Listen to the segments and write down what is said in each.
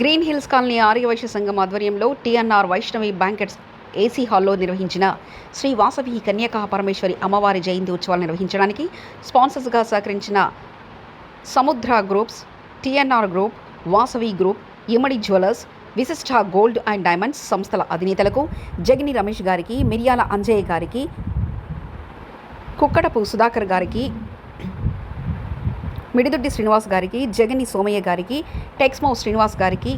Green hills colony Aryavaishya సంఘం ఆధ్వర్యంలో TNR Vaishnavi banquets AC హాల్లో నిర్వహించిన శ్రీ వాసవి కన్యకా పరమేశ్వరి అమ్మవారి జయంతి ఉత్సవాలు నిర్వహించడానికి స్పాన్సర్స్గా సహకరించిన Samudra groups, TNR group, Vasavi group, Immadi jewellers, Vishishta gold and diamonds సంస్థల అధినేతలకు జగిని రమేష్ గారికి, మిర్యాల అంజయ్య గారికి, కుక్కటపు సుధాకర్ గారికి, మిడిదొడ్డి శ్రీనివాస్ గారికి, జగని సోమయ్య గారికి, టెక్స్మో శ్రీనివాస్ గారికి,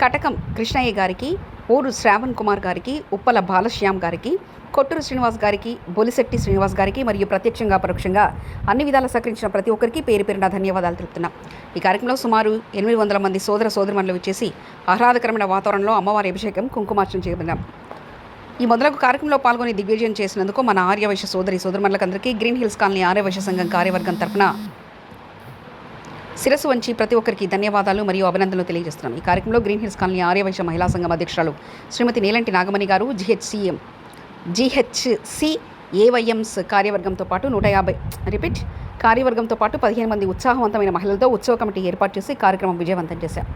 కటకం కృష్ణయ్య గారికి, ఊరు శ్రావణ్ కుమార్ గారికి, ఉప్పల బాలశ్యామ్ గారికి, కొట్టూరు శ్రీనివాస్ గారికి, బొలిశెట్టి శ్రీనివాస్ గారికి మరియు ప్రత్యక్షంగా పరోక్షంగా అన్ని విధాలా సహకరించిన ప్రతి ఒక్కరికి పేరు పేరున ధన్యవాదాలు తెలుపుతున్నాం. ఈ కార్యక్రమంలో సుమారు 800 మంది సోదర సోదరిమణులు విచ్చేసి ఆహ్లాదకరమైన వాతావరణంలో అమ్మవారి అభిషేకం, కుంకుమార్చన చేయబడినాం. ఈ మొదలగు కార్యక్రమంలో పాల్గొని దిగ్విజయం చేసినందుకు మన ఆర్యవైశ్య సోదరిమణులకందరికీ గ్రీన్ హిల్స్ కాలనీ ఆర్యవైశ్య సంఘం కార్యవర్గం తరఫున శిరస్సు వంచి ప్రతి ఒక్కరికి ధన్యవాదాలు మరియు అభినందనలు తెలియజేస్తున్నాం. ఈ కార్యక్రమంలో గ్రీన్ హిల్స్ కాలనీ ఆర్యవైశ్య మహిళా సంఘం అధ్యక్షురాలు శ్రీమతి నీలంటి నాగమణి గారు, జిహెచ్సి ఏవైఎంస్ కార్యవర్గంతో పాటు 150 కార్యవర్గంతో పాటు 15 మంది ఉత్సాహవంతమైన మహిళలతో ఉత్సవ కమిటీ ఏర్పాటు చేసి కార్యక్రమం విజయవంతం చేశాం.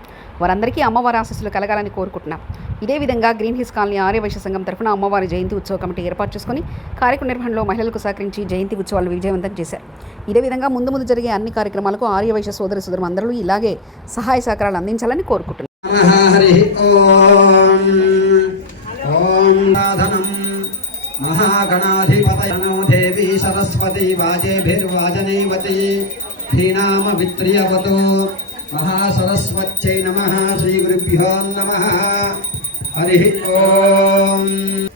వారందరికీ అమ్మవారి ఆశీస్సులు కలగాలని కోరుకుంటున్నాం. ఇదే విధంగా గ్రీన్ హిల్స్ కాలనీ ఆర్యవైశ్య సంఘం తరఫున అమ్మవారి జయంతి ఉత్సవ కమిటీ ఏర్పాటు చేసుకుని కార్యక్రమ నిర్వహణలో మహిళలకు సహకరించి జయంతి ఉత్సవాలు విజయవంతం చేశారు. ఇదే విధంగా ముందు జరిగే అన్ని కార్యక్రమాలకు ఆర్యవైశ్య సోదరులు అందరూ ఇలాగే సహాయ సహకారాలు అందించాలని కోరుకుంటున్నాం. महागणाधिपतयो देवी सरस्वती वाजेभिर्वाजनेवती धीनाम वित्रियवतो महासरस्वत्यै नमः. श्रीगुरुभ्यो नमः. हरिः ओम्.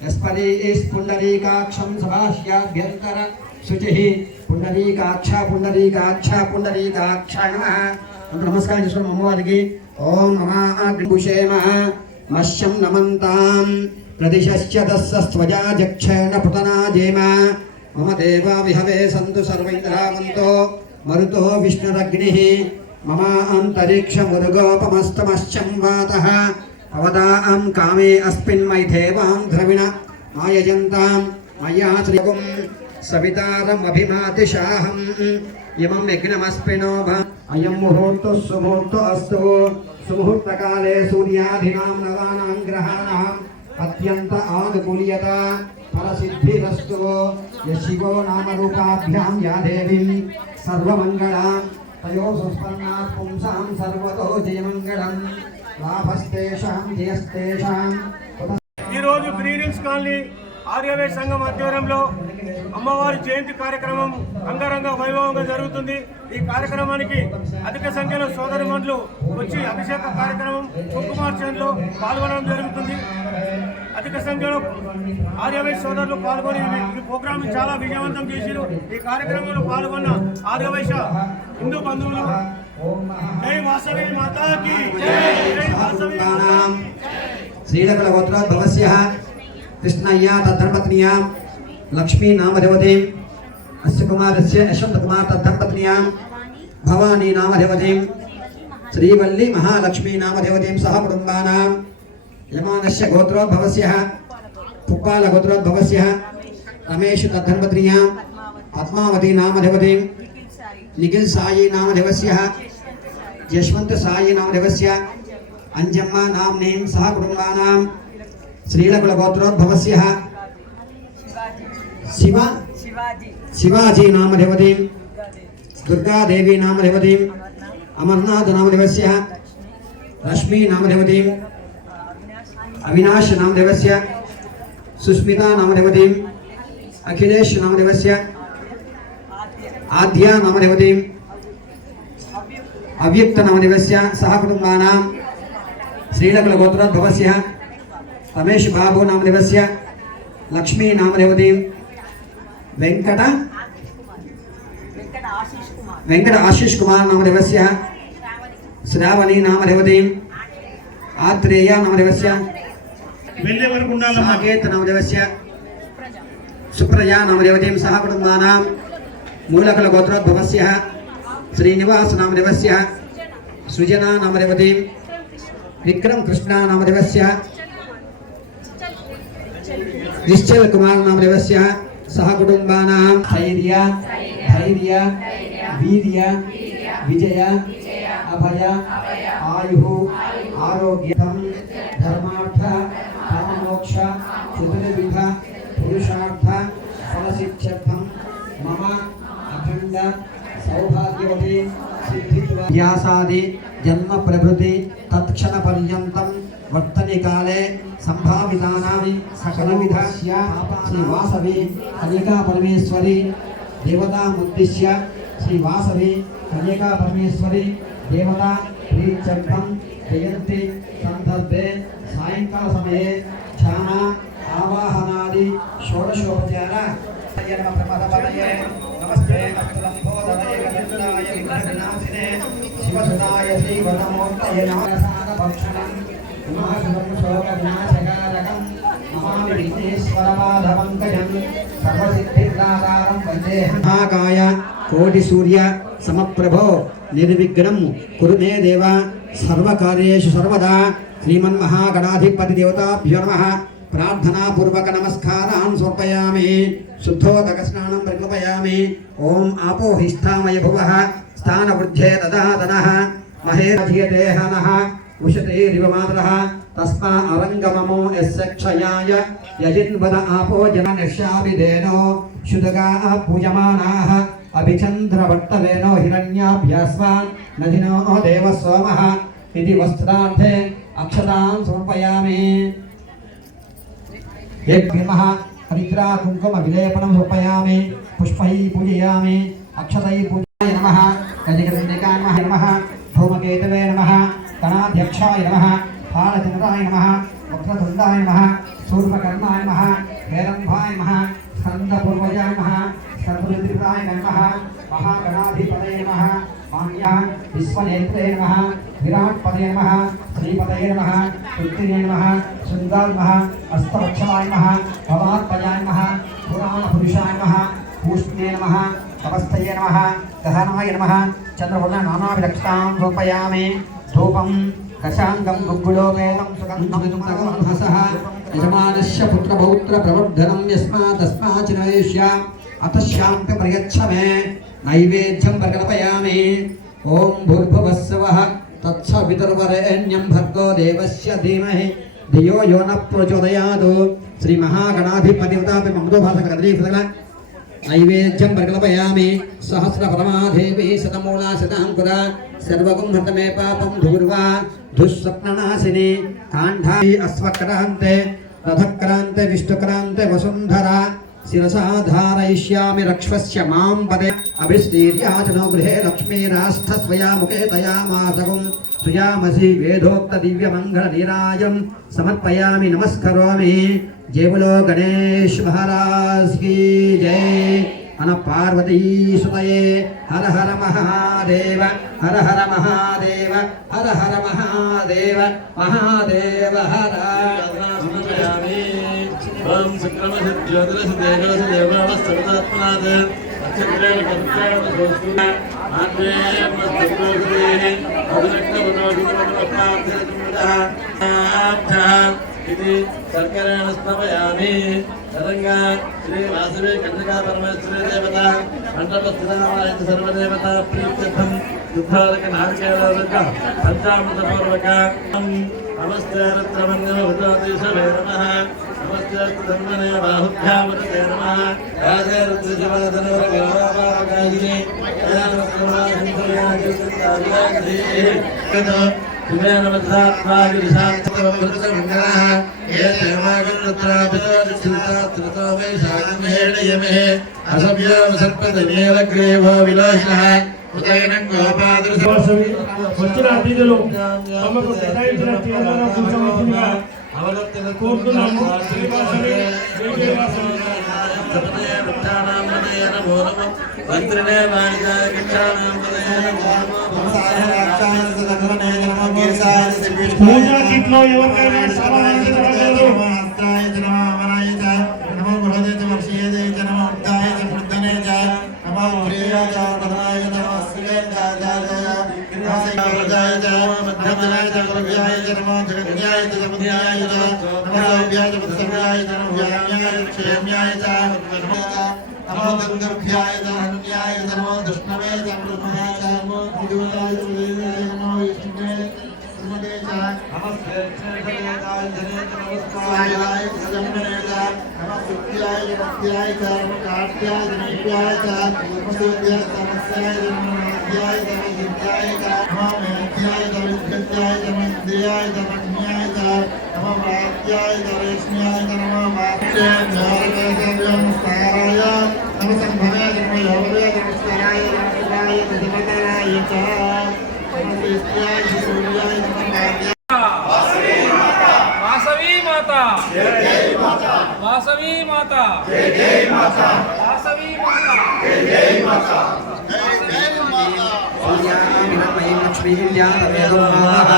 यस्परीस् पुण्डरीकाक्षं सभाष्याभ्यन्तर शुचिः पुण्डरीकाक्ष नमः. नमस्कार अम्मवारिकी. ओं नमः अग्निभुषेमः मह्यं नमन्तां प्रदिशश्च तस्स्वजा जक्षेण पुतना जेमा मम देवा विहवे सन्तु सर्वैन्द्रावन्तो मरुतो विष्णुरग्निः मम अन्तरिक्षमुरुगोपमस्तमश्चं वातः अवदां कामे अस्मिन् मयि देवां द्रविण आयजन्तां मया श्रियगुं सवितारमभिमातिशाहम् इमं यज्ञमस्मिनो अयं मुहूर्तः सुमुहूर्तः अस्तु. सुमुहूर्तकाले सूर्यादीनां नवानां ग्रहाणाम् अत्यंत आनुकूल्यता फलसिद्धिरस्तु. यशिवो नामरूपाभ्यां या देवीं सर्वमङ्गलां तयो सुस्पन्नात् पुंसां सर्वतो जयमङ्गलं लाभस्तेषां जयस्तेषां. ఈరోజు గ్రీన్ హిల్స్ కాలనీ ఆర్యవైశ్య సంఘం ఆధ్వర్యంలో అమ్మవారి జయంతి కార్యక్రమం అంగరంగ వైభవంగా జరుగుతుంది. ఈ కార్యక్రమానికి అధిక సంఖ్యలో సోదరిమణులు వచ్చి అభిషేక కార్యక్రమం, కుంకుమార్చనలో పాల్గొనడం జరుగుతుంది. అధిక సంఖ్యలో ఆర్యవైశ్య సోదరులు పాల్గొని ఈ ప్రోగ్రాం చాలా విజయవంతం చేసిరు. ఈ కార్యక్రమంలో పాల్గొన్న ఆర్యవైశ్య హిందూ బంధువులు జై వాసవి మాతాకి జై వాసవి श्रीलकुलगोत्रोद्भवस्यः कृष्णय्या तद्धर्मपत्न्यां लक्ष्मी नामदेवतीं अस्य कुमारस्य यशवन्तकुमार तद्धर्मपत्न्यां भवानी नामदेवतीं श्रीवल्ली महालक्ष्मी नामदेवतीं सह कुटुम्बानां यमानस्य गोत्रोद्भवस्यः पुप्पालगोत्रोद्भवस्यः रमेश तद्धर्मपत्न्यां पद्मावती नामदेवतीं निखिल साई नामदेवस्यः यशवंत साई नामदेवस्य अंजम्मा नाम्नीं सह कुटुम्बानां श्रीलकुलगोत्रोद्भवस्यः शिवाजी नामदेवतीं दुर्गा देवी नामदेवतीं अमरनाथ नामदेवस्य रश्मि नामदेवतीं अविनाश नामदेवस्य सुस्मिता नामदेवतीं अखिलेश नामदेवस्य आद्या नामदेवतीं अव्युक्त नामदेवस्य सह कुटुम्बानां श्रीलकुलगोत्रोद्भवस्यः रमेश बाबू नामदेवस्य लक्ष्मी नामदेवतीं वेंकट आशीष कुमार नामदेवस्य श्रावणी नामदेवतीं आत्रेय नामदेवस्य साकेत नामदेवस्य सुप्रजा नामदेवतीं सह कुटुम्बानां मूलकुलगोत्रोद्भवस्यः श्रीनिवास नामदेवस्य सृजना नामदेवतीं विक्रम कृष्णा नामदेवस्य निश्चल कुमार नामदेवस्य सह कुटुम्बानां धैर्य वीर्य विजय अभय आयुः आरोग्यं धर्मार्थ काममोक्ष चतुर्विध पुरुषार्थ फलसिद्ध्यर्थं मम अखंड सौभाग्यवती सिद्धित्वा व्यासादि जन्म प्रभृति तत्क्षण पर्यन्तं वर्तने काले संभावितानां सकलविध श्री वासवी कन्यका परमेश्वरी देवतामुद्दिश्य श्री वासवी कन्यका परमेश्वरी देवता प्रीत्यर्थं जयन्ती संदर्भे सायंकाल समये ध्यान आवाहनादि षोडशोपचार नमस्ते अस्तलंबोधये गणेशाय विघ्नविनाशिने शिवसुताय श्रीवनमूर्तये नमः भक्षणं महाशुभं शोकविनाशकारकं नमामि विघ्नेश्वरपादपङ्कजं सर्वसिद्धिप्रदातारं वन्दे महाकाय कोटिसूर्य समप्रभो निर्विघ्नं कुरु मे देव सर्वकार्येषु सर्वदा श्रीमन्महागणाधिपति देवताभ्यो नमः प्रार्थना पूर्वक नमस्कारान् समर्पयामि शुद्धोदक स्नानं परिकल्पयामि ओम आपो हिष्ठामय भुवः स्थानवृद्धे ददातनः महेधियते हनः उशतेरिव मातरः तस्मा अरङ्गममो यस्य क्षयाय यजिन्वद आपो जननिर्शाभिदेनो शुदगाः पूजमानाः अभिचन्द्रवर्तवेनो हिरण्याभ्यास्वान् नदिनो देवसोमः इति वस्त्रार्थे अक्षतान् समर्पयामि यज्ञमः हरिद्रा कुंकुम विलेपनं समर्पयामि पुष्पैः पूजयामि अक्षतैः पूजयामि नमः गजगणिकाय नमः धूमकेतवे नमः गणाध्यक्षाय नमः फालचन्द्राय नमः वक्रतुण्डाय नमः सूर्यकर्णाय नमः हेरम्भाय नमः स्कन्दपूर्वजाय नमः सर्वरुद्राय नमः महागणाधिपतये नमः मान्याः विश्वनेत्रे नमः विराट्पदये नमः श्रीपदये नमः कृत्तिने नमः सुन्दराय नमः अस्तवक्षलाय नमः भवात्मजाय नमः पुराणपुरुषाय नमः पूष्णे नमः तपस्तये नमः गहनाय नमः चन्द्रवर्णं नानाविधक्षतां समर्पयामि धूपं दशाङ्गं गुग्गुलोपेतं सुगन्धमिदुमहसः यजमानस्य पुत्रपौत्र प्रवर्धनं यस्मादस्माचिनवेश्य अतः शान्ति प्रयच्छ मे नैवेद्यं प्रकल्पयामि ॐ भूर्भुवस्सवः तत्सवितुर्वरेण्यं भर्गो देवस्य धीमहि धियो यो न प्रचोदयात् श्री महागणाधिपतिवतापि ममदोभासकदलीफल नैवेद्यं प्रकल्पयामि सहस्रपरमादेवी शतमूला शताङ्कुरा सर्वगुं हतमे पापं धूर्वा दुःस्वप्ननाशिनी काण्ठाय अश्वक्रान्ते रथक्रान्ते विष्णुक्रान्ते वसुन्धरा शिरसा धारयिष्यामि रक्ष्वस्य मां पदे अभिश्रीर्याचनो गृहे लक्ष्मीराष्टस्वया मुखे तयामासगुं सुयामसि वेदोक्त दिव्यमङ्गलनीराजं समर्पयामि नमस्करोमि जय बोलो गणेश महाराज की जय अन पार्वती सुतये हर हर महादेव हर हर महादेव हर हर महादेव महादेव हर ओम शुक्रमसिद्ध्योतिरसिदेवसिदेवावस्तवतात्मनाथ अक्षत्रेण करुत्रेण सोस्तुना आन्वे मस्तुलोकदेः अभिनक्तवनोदितवनोपार्थयतुमुदः शर्करेण स्मपयामि तरंगा श्री वासवी कन्यका परमेश्वरी देवता मंडपस्थितामायत सर्वदेवता प्रीत्यर्थं युद्धारक नारकेलवर्ग पंचामृतपूर्वक नमस्ते रत्रमन्यवभूतादेशवे नमः नमस्ते धर्मने बाहुभ्यामृते नमः राजे रुद्रशिवाधनवरगावापावकाशिनी వచ్చిన అతిథులు తమకు కేటాయించిన తీర్మానం కూర్చోవలసిందిగా కోరుతున్నాము. పూజా కిట్లో ఎవరికైనా సమాధానం नमो नमस्ते जनेताय नमस्काराय सजमनेत नमः सुत्याय नमस्याय कार्त्याय जनेभ्याय नमस्ते समस्याय नमस्याय नमस्याय नमः मेध्याय नमस्याय नमस्याय नमस्याय नमः वाक्याय नमस्याय नमः वाक्ये नमस्काराय नमस्ते नमः योगे नमस्काराय नमस्काराय देवताय च नमस्ते सूर्याय नमः वासवी माता जय जय माता वासवी माता जय जय माता वासवी माता जय जय माता सूर्यामिनमयीं लक्ष्मीं जातवेदोमावः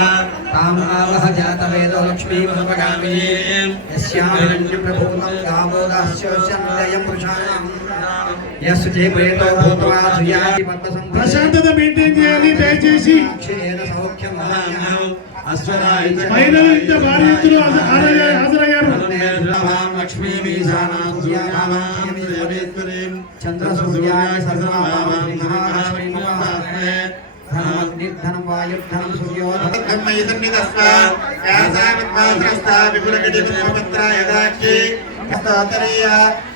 ताम् आवह जातवेदो लक्ष्मीमुपगामिनीं यस्यामिरण्यप्रभूतं गावोदास्योऽस्यन्दयं पुरुषाणां यस्य चेपेतो भूत्वा श्रियाति पद्मसंभवे ప్రశాంతత మెయింటైన్ చేయాలి దయచేసి క్షేణ సౌఖ్యం మహామహం మహిళలు ఇంత భారీ ఎత్తున హాజరయ్యారు లక్ష్మీ మీసానాం చంద్ర సూర్యాయ సర్వాభావం మహాలక్ష్మీ నమస్తే నిర్ధనం వాయుర్ధనం సూర్యోధనం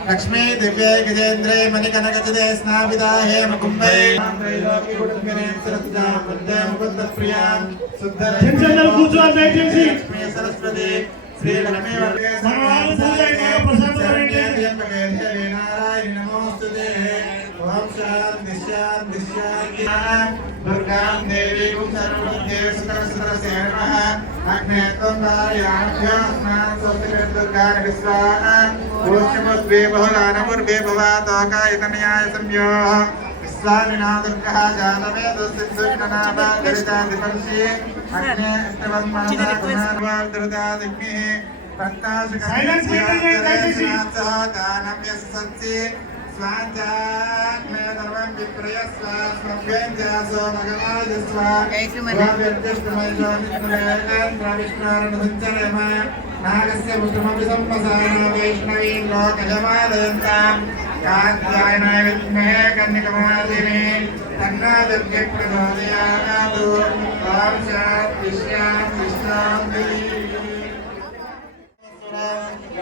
లక్ష్మీ దివ్యే గజేంద్రే మణికనకజదే స్నావిదాహే ముకుంబై జనజనలు కూర్చోవాలి దయచేసి సరస్వతి శ్రీ లక్ష్మీ మన వాళ్ళు పూజ అయినాక ప్రశాంతత మెయింటైన్ నారాయణ నమోస్తుతే ఓం శాంతి శాంతి శాంతి దుర్గాం దేవీం సర్వదేవ సరస్వతే నమః అగ్నేత్వం దారయాభ్యో స్నానం స్వస్తి దుర్గా విశ్వాహ ఓషమద్వే బహుళానముర్వే భవాతోకాయతనయాయ సంయో విశ్వామినా దుర్గః జాతవేద సిద్ధుజ్ఞనామ గరితాదిపంశి అగ్నే అష్టవన్మాదాకుమార్వార్ధృతాదిగ్నిః Silence maintain చేయండి దయచేసి. దానం యస్సత్సి స్వాంజాగ్నే ధర్మం విప్రయస్వ స్వభ్యంజాసో భగవాజస్వ స్వాభ్యంజష్టమైషోనిత్రేంద్రవిష్ణోరణుసంచరమ నాగస్య పుత్రమపి సంపసాన వైష్ణవీం లోకజమాదయంతాం కాత్యాయనాయ విద్మహే కన్యకమాదిని తన్నా దుర్గే ప్రచోదయాతు ఓం శాంతి శాంతి శాంతి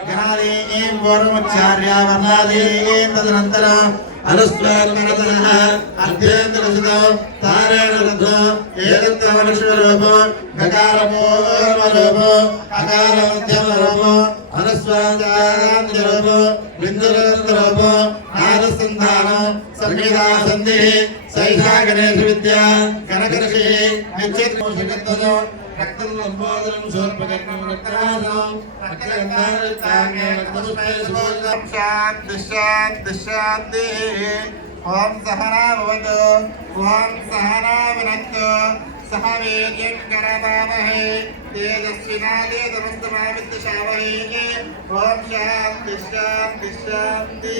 జ్ఞానేం పూర్వముచ్చార్య వర్ణాదేం తదనంతర అనుస్వారమనతనః అర్ధేంద్రసుతో తారేణ రథో ఏదంతవ విశ్వరూపో గకారపూర్వరూపో అకారమధ్యమరూపో అనుస్వారాంతరూపో బిందురూపో నారసంధానం సంగీతా సంధిః సైషా గణేశ విద్యా కనకర్షి నిశ్చితమోషకత్వదో రక్తం లంబోదరం శూర్పకర్ణం రక్తరాజం రక్తగంధారితాంగే రక్తపుష్పే సుభోజనం శాంతి శాంతి శాంతి ఓం సహనా భవతు ఓం సహనా వినక్తు సహ వీర్యం కరవామహే తేజస్వినాదేతమస్తమావిద్విషావహే ఓం శాంతి శాంతి శాంతి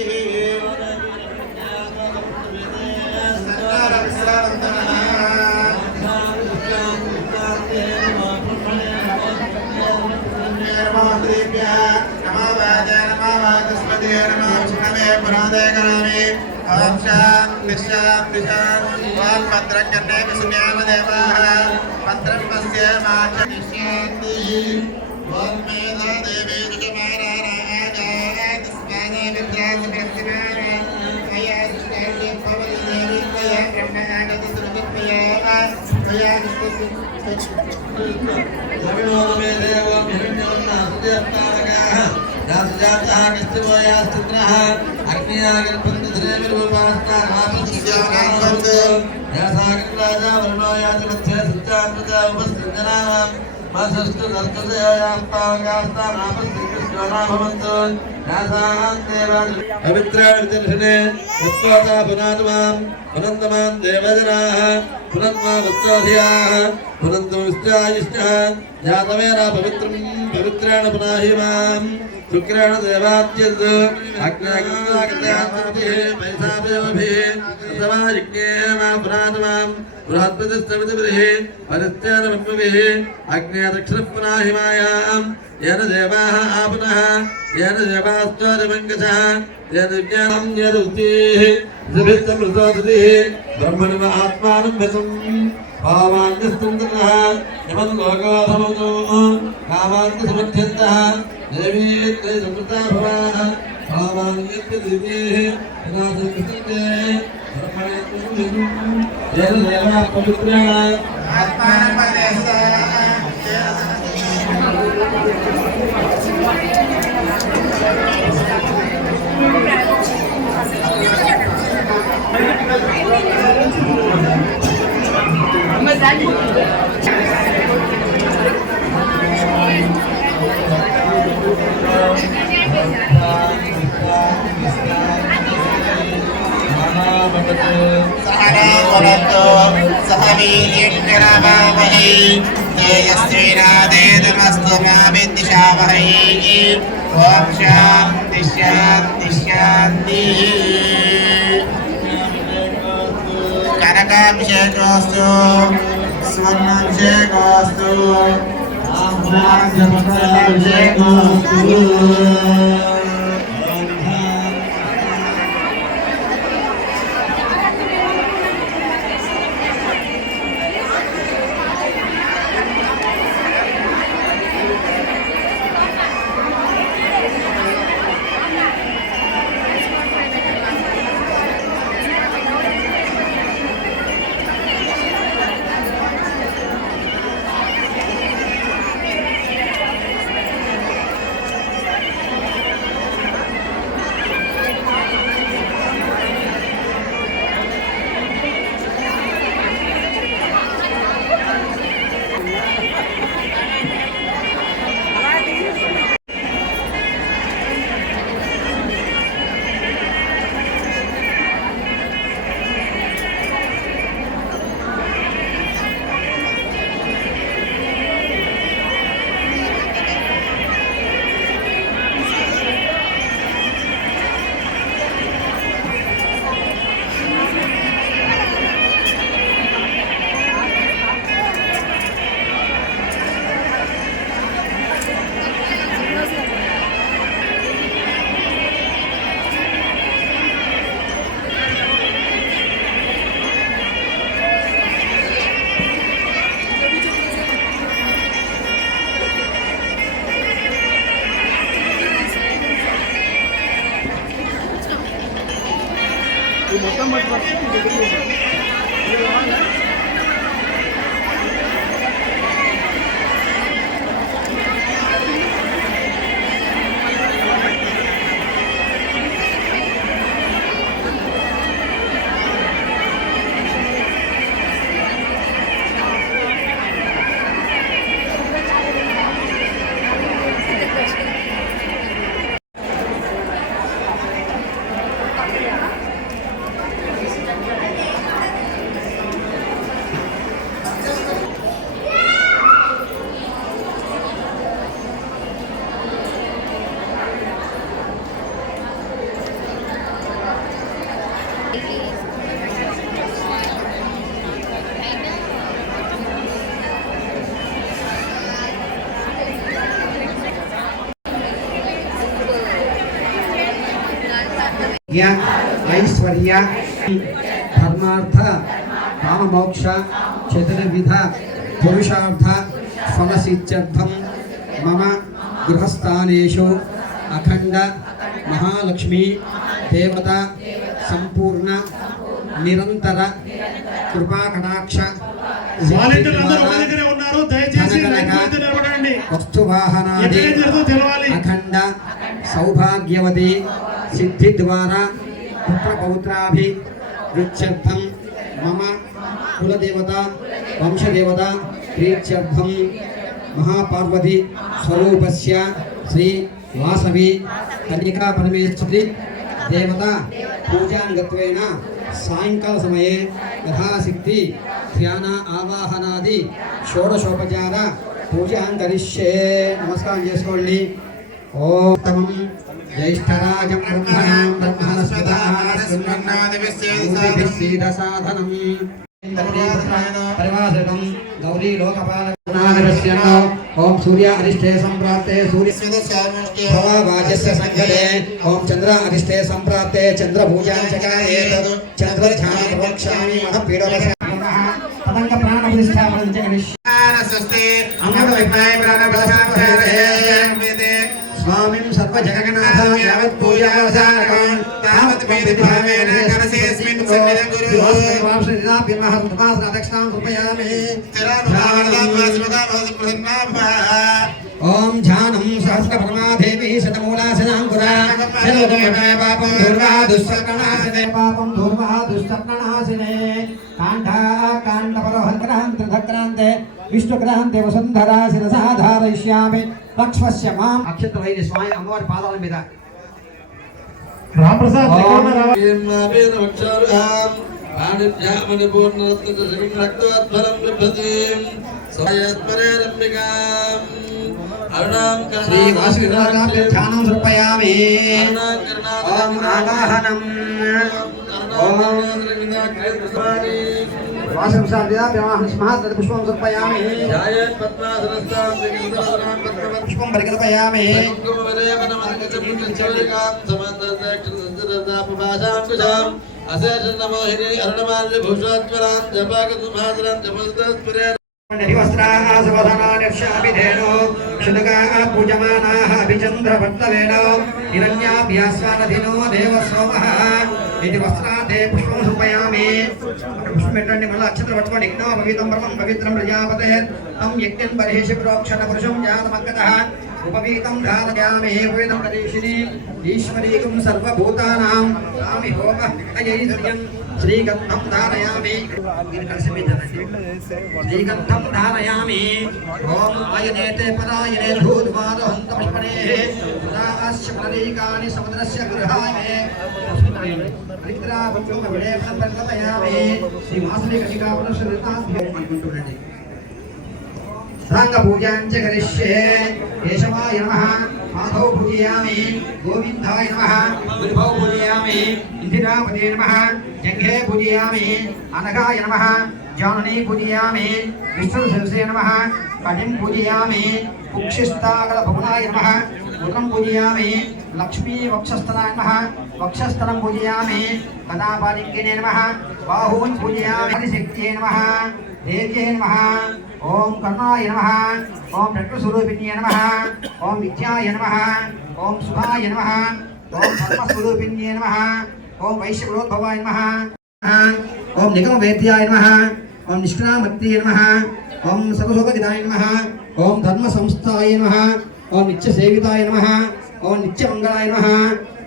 పవిత్రార్దర్శనే ఉత్పాతా పునాతమాం పునంతమాం దేవజనాః పునన్మావత్తాధియాః పునంతం విశ్చాయిష్ఠః జాతవేన పవిత్రం పవిత్రేణ పునాహిమాం శుక్రేణ దేవాత్యద్ అగ్నాగతాగతయాంతృతిః పైసాభయోభిః అథవా యజ్ఞేన పునాతమాం బృహత్పతిస్తమితిభిః పరిత్యాన బ్రహ్మభిః అగ్నే దక్షిణ పునాహిమాయాం येन देवाः आपनः येन देवास्तोजमङ्गसः येन विज्ञानं यदुक्तिः सभित्तमृतोदतिः ब्रह्मणि आत्मानं भृतं भावान्यस्तुन्दनः यमन् लोकोधमतो कामान्यसमुद्यन्तः देवी त्रयसमृता भवाः भावान्यस्य दिव्येः विनाशकृतन्ते येन देवा पवित्रेण सह वीर्यङ्करवावहै तेजस्विनादेतमस्तु मा विद्विषावहै ॐ शान्ति शान्ति शान्तिः कनकाभिषेकोऽस्तु स्वर्णाभिषेकोऽस्तु आभूषणाभिषेकोऽस्तु ऐश्वर्य धर्मार्थ काम मोक्ष चतुर्विध पुरुषार्थ फलसिद्ध्यर्थं मम गृहस्थानेषु अखंड महालक्ष्मी देवता संपूर्ण निरंतर कृपा कटाक्ष వాలంటీర్లు అందరూ ఒక దగ్గరే ఉన్నారు. దయచేసి లైన్ మధ్య నిలబడండి. वस्तुवाहनादि ఎక్కడేం జరుగుతుందో తెలవాలి. अखंड सौभाग्यवती सिद्धि द्वारा पुत्र पौत्राभि रुच्यर्थं मम कुलदेवता वंशदेवता प्रीत्यर्थं महापार्वती स्वरूपस्य श्री वासवी कन्यका परमेश्वरी देवता पूजांगत्वेन सायंकाल समये यथाशक्ति ध्यान आवाहनादि षोडशोपचार पूजां करिष्ये. नमस्कारं చేసుకోండి. ఓం తమం జ్యేష్ఠరాజం బ్రహ్మణాం బ్రహ్మణస్పదానాదివిశ్యేదసాధనం పరివాసనం గౌరీ లోకపాలనాదివశ్యనో. ఓం సూర్య అరిష్టే సంప్రాప్తే సూర్యవాచస్య సంఘదే. ఓం చంద్ర అరిష్టే సంప్రాప్తే చంద్రభూజాంచకాయేత్ చంద్రధ్యాన ప్రవక్ష్యామి మహపీడవస పతంగ ప్రాణ ప్రతిష్టాపనం స్వస్తి అమృత విజ్ఞాయ ప్రాణ ప్రతిష్టాపన స్వామిం సర్వజగన్నాథ యావత్ పూజావసానకం తావత్ విద్భావేన కనసేస్మిన్ సన్నిధం గురు దక్షిణాం సమర్పయామి ఓం ధ్యానం సహస్రపరమాదేవి శతమూలాసనాంకురా శతమూలాయ పాపం దుర్వా దుస్సర్ణనాశినే పాపం దుర్వా దుస్సర్ణనాశినే కాండపరోహంక్రాంతే విష్ణుక్రాంతే వసుంధరా శిరసా ధారయిష్యామి లక్ష్మస్య మాం అక్షతవైన స్వామి అమ్మవారి పాదాల మీద రామప్రసాద్ శ్రీ వాసుదేవాయ ధ్యానం సమర్పయామి ఓం ఆవాహనం ఓం పుష్పం సమర్పయామి పుష్పం పరికల్పయామి వస్త్రాసవధనానిర్షాభిధేనో క్షుదగా పూజమానాః అభిచంద్రవర్తవేనో హిరణ్యాభ్యాస్వానధినో దేవసోమః ఇది వస్త్రాదే పుష్పం సమర్పయామి పుష్పం పెట్టండి మళ్ళీ అక్షతలు పట్టుకోండి యజ్ఞో పవిత్రం బ్రహ్మం పవిత్రం ప్రజాపతే తం యజ్ఞం బర్హిషి ప్రోక్షణ పురుషం జాతమగ్గతః ఉపవీతం ధారయామి ఉపవీతం కరీషిని ఈశ్వరీకం సర్వభూతానాం రామి హోమ అయైర్యం శ్రీగంధం ధారయామి శ్రీగంధం ధారయామి ఓం ఆయనేతే పరాయనే ధూర్వాదహంత పుష్పణేః సుదాస్య ప్రదీకాని సముద్రస్య గృహాయ పరిత్రాపత్రం విలేపనం పరికల్పయామి శ్రీ వాసవి కటికా పురుషరితాభ్యం అనుకుంటున్నాండి సాంగ పూజాంచ కరిష్యే కేశవాయ నమః మాధవ పూజయామి గోవిందాయ నమః గురుభవ పూజయామి ఇందిరాపదే నమః జంఘే పూజయామి అనఘాయ నమః జాననీ పూజయామి విష్ణుశిరసే నమః కటిం పూజయామి కుక్షిస్తాగల భువనాయ నమః ఉదరం పూజయామి లక్ష్మీ వక్షస్థలాయ నమః వక్షస్థలం పూజయామి కదాపాలింగినే నమః బాహూన్ పూజయామి ఆదిశక్తియే నమః దేవ్యే నమః ఓం కర్ణాయ నమః ఓం రత్నస్వరూపిణ్యే నమః ఓం విద్యాయ నమః ఓం శుభాయ నమః ఓం ధర్మస్వరూపిణ్యే నమః ఓం వైశ్యప్రోద్భవాయ నమః ఓం నిగమవేద్యాయ నమః ఓం నిష్క్రామత్యాయ నమః ఓం సర్వభోగవిదాయ నమః ఓం ధర్మసంస్థాయ నమః ఓం నిత్యసేవితాయ నమః ఓం నిత్యమంగళాయ నమః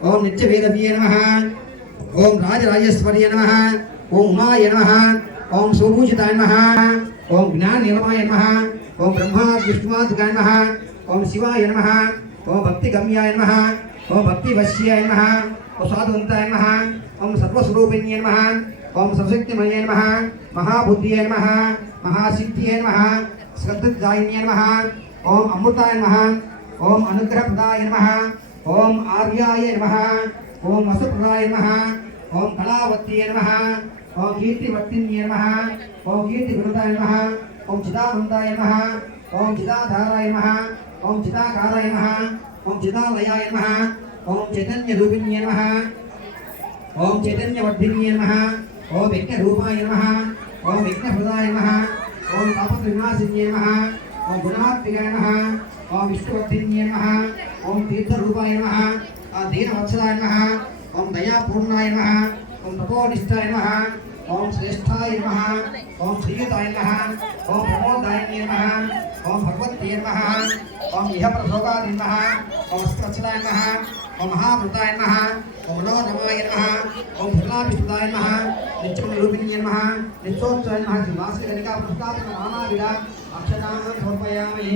ఓం నిత్యవేదవ్యే నమః ఓం రాజరాజేశ్వర్య నమః ఓం ఉమాయ నమః ఓం సుభూషితాయ నమః ఓం జ్ఞాననిలమాయ నమః ఓం బ్రహ్మా విష్ణువాదుకాయ నమః ఓం శివాయ నమః ఓం భక్తిగమ్యాయ నమః ఓం భక్తివశ్యాయ నమః ఓం సాధువంతాయ నమః ఓం సర్వస్వరూపిణ్యే నమః ఓం సర్వశక్తిమయే నమః మహాబుద్ధియే నమః మహాసిద్ధియే నమః స్కందదాయిన్యే నమః ఓం అమృతాయ నమః ఓం అనుగ్రహప్రదాయ నమః ఓం ఆర్యాయ నమః ఓం వసుప్రదాయ నమః ఓం కళావత్యే నమః ఓం కీర్తివర్తిన్యే నమః ఓం కీర్తిగుణాయ నమః ఓం చిదానందాయ నమః ఓం చిదాధారాయ నమః ఓం చిదాకారాయ నమః ఓం చిదాలయాయ నమః ఓం చైతన్యరూపిణ్యే నమః ఓం చైతన్యవర్ధిన్యే నమః ఓం యజ్ఞరూపాయ నమః ఓం యజ్ఞప్రదాయ నమః ఓం తాపత్రవినాశిన్యే నమః ఓం గుణాత్మికాయ నమః ఓం విష్ణువర్ధిన్యే నమః ఓం తీర్థరూపాయ నమః ఓం దీనవత్సలాయ నమః ఓం దయాపూర్ణాయ నమః ఓం తపోనిష్టాయ నమః ఓం శ్రేష్ఠాయ నమః ఓం శ్రీయుతాయ నమః ఓం ప్రమోదాయ నమః ఓం భగవత్యే నమః ఓం ఇహప్రభోగాయ నమః ఓం అస్త్రచలాయ నమః ఓం మహావృతాయ నమః ఓం మనోరమాయ నమః ఓం ఫలాభిష్టాయ నమః నిత్యమరూపిణ్యే నమః నిత్యోత్సవాయ నమః శ్రీ వాసవి కన్యకా పుష్పాత్మ నానావిధ అక్షతాం సమర్పయామి.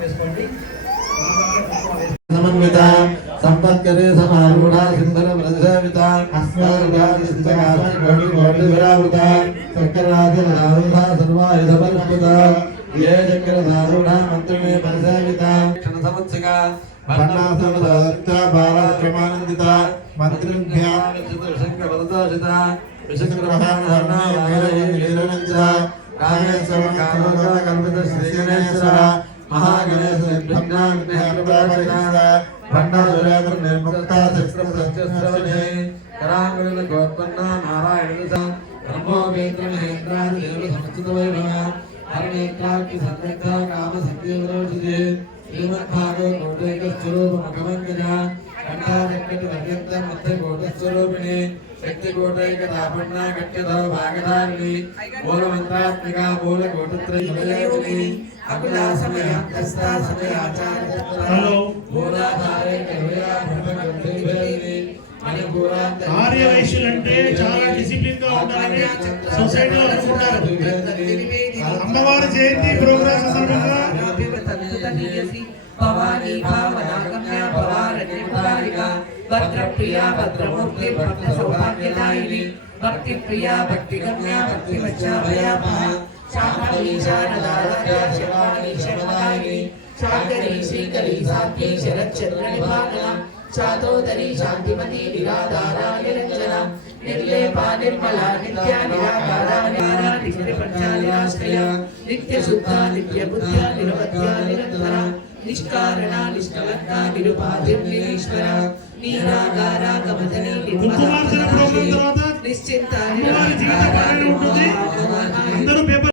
వేసుకోండి. సమన్విత సంపత్కరే సమారూఢ సింధర ప్రతిసేవిత అస్మారుడాది సింధకాస్తి కోటి కోటి విరావృత చక్రరాజనారూఢ సర్వాయుధ పరిష్కృత ఏ చక్రధారూఢ మంత్రిమే పరిసేవిత క్షణ సంవత్సక భన్నాసమదత్త భావక్రమానందిత మంత్రిభ్యా శంకరవరదాశిత విశంకరమహాధర్ణాయీలనందిత కామేశ్వర కామోద కల్పిత శ్రీగణేశ్వర महागणेश भंडार निर्मुक्ता करांगुल गोत्पन्ना नारायण विदा ब्रह्मोपेत्र महेंद्रादि देव समस्त वैभव हरनेत्राक्ति संरक्षा काम सत्यवरोधिते श्रीमद्भागवत कोटैक स्वरूप मुखमंगजा कंठाचक्र पर्यंत मध्य कोट स्वरूपिणे शक्ति कोटैक दापन्ना कट्यधो भागधारिणी मूल मंत्रात्मिका मूल कोटत्रयी अकुला समयांतस्था समयाचार्य हेलो मूलाधारे करुया ब्रह्मग्रंथिभेदिनी ఆర్య వైశ్యులు అంటే చాలా డిసిప్లిన్ గా ఉండాలని సొసైటీలో అనుకుంటారు. అమ్మవారి జయంతి ప్రోగ్రామ్ సందర్భంగా భవానీ భావనాగమ్య భవారణ్యకారిక భద్రప్రియా భద్రమూర్తి భక్త సౌభాగ్యదాయిని భక్తి ప్రియా భక్తిగమ్య భక్తి వచ్చాభయాపహ శాంభవి శారదారాధ్య శివాని శివదాయిని శాంకరీ శ్రీకరీ సాధ్వి శరచ్చంద్ర నిభాగన చాతోదరి శాంతిమతి నిరాధారా నిరంజన నిర్లేపా నిర్మలా నిత్య నిరాకారా నిత్య పంచాలిరాశ్రయ నిత్య శుద్ధ నిత్య బుద్ధ నిరవధ్య నిరంతర నిష్కారణ నిష్కలగ్న నిరుపాధిర్నిరీశ్వర నీరాగార గమదని కుంకుమార్చన ప్రోగ్రాం తర్వాత నిశ్చింత అమ్మవారి జీవిత కార్యం ఉంటుంది. అందరూ పేపర్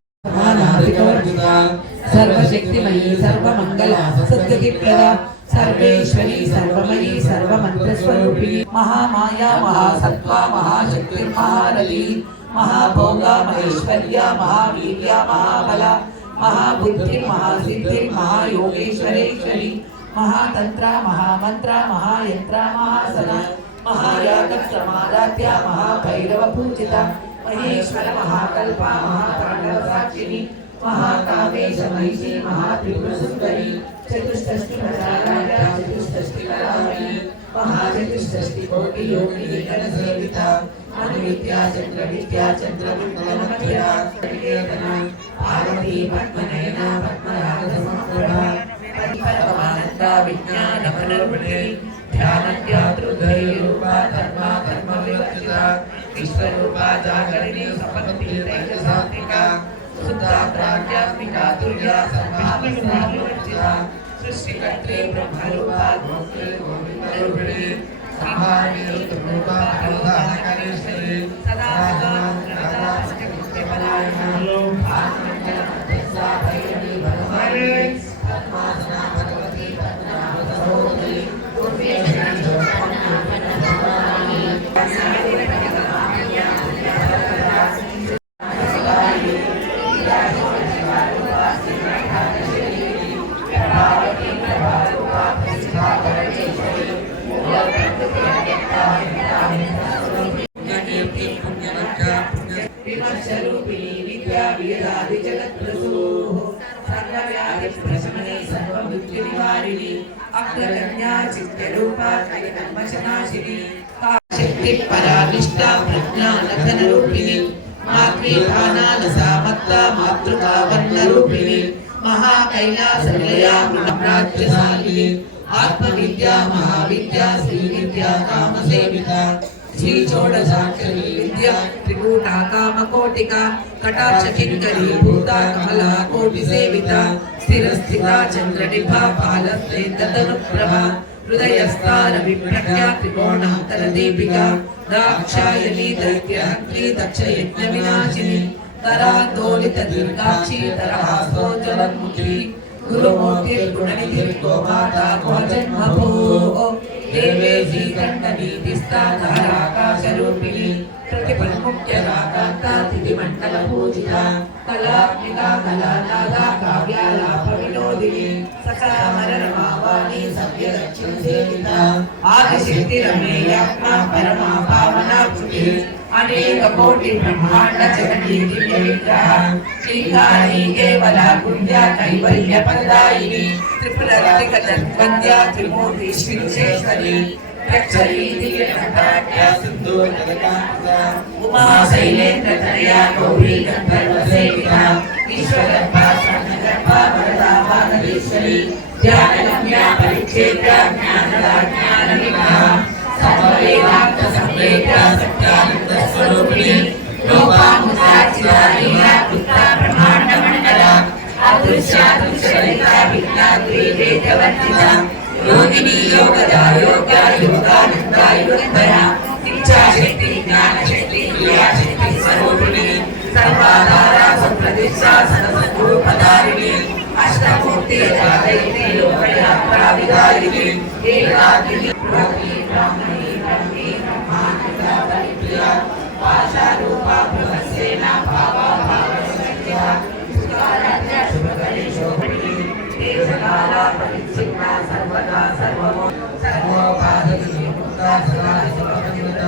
सर्वशक्तिमयी सर्वमंगला सद्गतिप्रदा सर्वेश्वरी सर्वमयी सर्वमंत्रस्वरूपिणी महामाया महासत्त्वा महाशक्ति महारथी महाभोगा महेश्वर्या महावीर्या महाबला महाबुद्धि महासिद्धि महायोगेश्वरेश्वरी महातंत्रा महामंत्रा महायंत्रा महासना महायागक्षमाराध्या महाभैरव पूजिता महेश्वर महाकल्पा महातांडव साक्षिणी महाकामेश महिषी महात्रिपुर सुंदरी चतुष्षष्टि प्रचाराया चतुष्षष्टि कलामयी महाचतुष्षष्टि कोटि योगिनी गण सेविता अनुविद्या चंद्र विद्या चंद्र विद्या निकेतना पार्वती पद्मनयना पद्मराग समप्रभा परमानंदा विज्ञान मनोरमणी ध्यानज्ञातृद्वय रूपा धर्मा धर्म विवर्जिता विश्वरूपा जागरिणी सपत्ति तैजसात्मिका शुद्धा प्राज्ञात्मिका तुर्या सर्वात्मविवर्जिता सृष्टिकर्त्री ब्रह्मरूपा भोक्त्री गोविन्दरूपिणी संहारिणी रुद्ररूपा अवधानकरेश्वरी सदा सदा सत्यपरायणा आत्मज्ञानमध्यस्था भैरवी भगवानी पद्मासना भगवती पद्मनाभ सहोदरी विमर्शरूपिणी विद्या वेदादि जगत्प्रसूः सर्वव्याधि प्रशमने सर्वमृत्युनिवारिणी अग्रगण्या चित्तरूपा कलिकल्मषनाशिनी शक्ति पराविष्टा प्रज्ञानघनरूपिणी मातृभानालसामत्ता मातृका वर्णरूपिणी महाकैलासनिलया मृगप्राज्यशालिनी आत्मविद्या महाविद्या श्रीविद्या कामसेविता श्री षोडशाक्षरी विद्या त्रिकूटा कामकोटिका कटाक्ष किङ्करी भूता कमला कोटि सेविता स्थिरस्थिता चन्द्रनिभा पालस्ते तदनुप्रभा हृदयस्तार विप्रज्ञा त्रिकोणान्तर दीपिका दाक्षायणी दैत्यहन्त्री दक्ष यज्ञ विनाशिनी करान्दोलित दीर्घाक्षी तरहास्तोज्ज्वलन्मुखी गुरुमूर्तिर्गुणनिधिः गोमाता गोजन्मभूः देवेशी कण्ठनीतिस्था धाराकाशरूपिणी प्रतिपन्मुख्यराकान्ता तिथिमण्डलपूजिता कलात्मिका कलानादा काव्यालापविनोदिनी सकलामररमावाणी सव्यदक्षिणसेविता आदिशक्तिरमेयात्मा परमा पावना कृतिः अनेक कोटि ब्रह्मांड जगती दिव्य विग्रह श्रीकारि केवला गुण्या कैवल्य प्रदायिनी त्रिपुरत्रिक तत्वज्ञा त्रिमूर्ति श्रीशेश्वरी प्रक्षरी दिव्य नटाट्या सिंधु जगदांबा उमा शैलेन्द्र तनया गौरी गंधर्व सेविता ईश्वरप्पा स्वर्णगर्भा वरदा वागीश्वरी ध्यानगम्या परिक्षेत्या ज्ञानदा ज्ञाननिका सर्ववेदांत संवेद्या सत्यानंद स्वरूपिणी लोकामुदाचिदारिया पुत्रा ब्रह्मांड मंडला अदृश्यादृश्यरिता विज्ञात्री वेदवर्जिता योगिनी योगदा योगा योगानंदा युगधरा शिक्षा పరాశక్తి జ్ఞానశక్తి క్రియాశక్తి స్వరూపిణి సర్వాధార సంప్రదిశా సర్వస్వరూపధారిణి అష్టమూర్తి రాజైతే లోకయాత్రావిధాయిని ఏకాగ్ని బ్రహ్మీ బ్రాహ్మణి బ్రహ్మీ బ్రహ్మానంద పరిప్రియ పాశారూపా బృహస్సేన భావా భావసంఖ్య సుకారాధ్య శుభకరి శోభిని దేశకాల పరిచ్ఛిన్న సర్వదా సర్వమో సర్వోపాధి ముక్తా సదా శుభకృత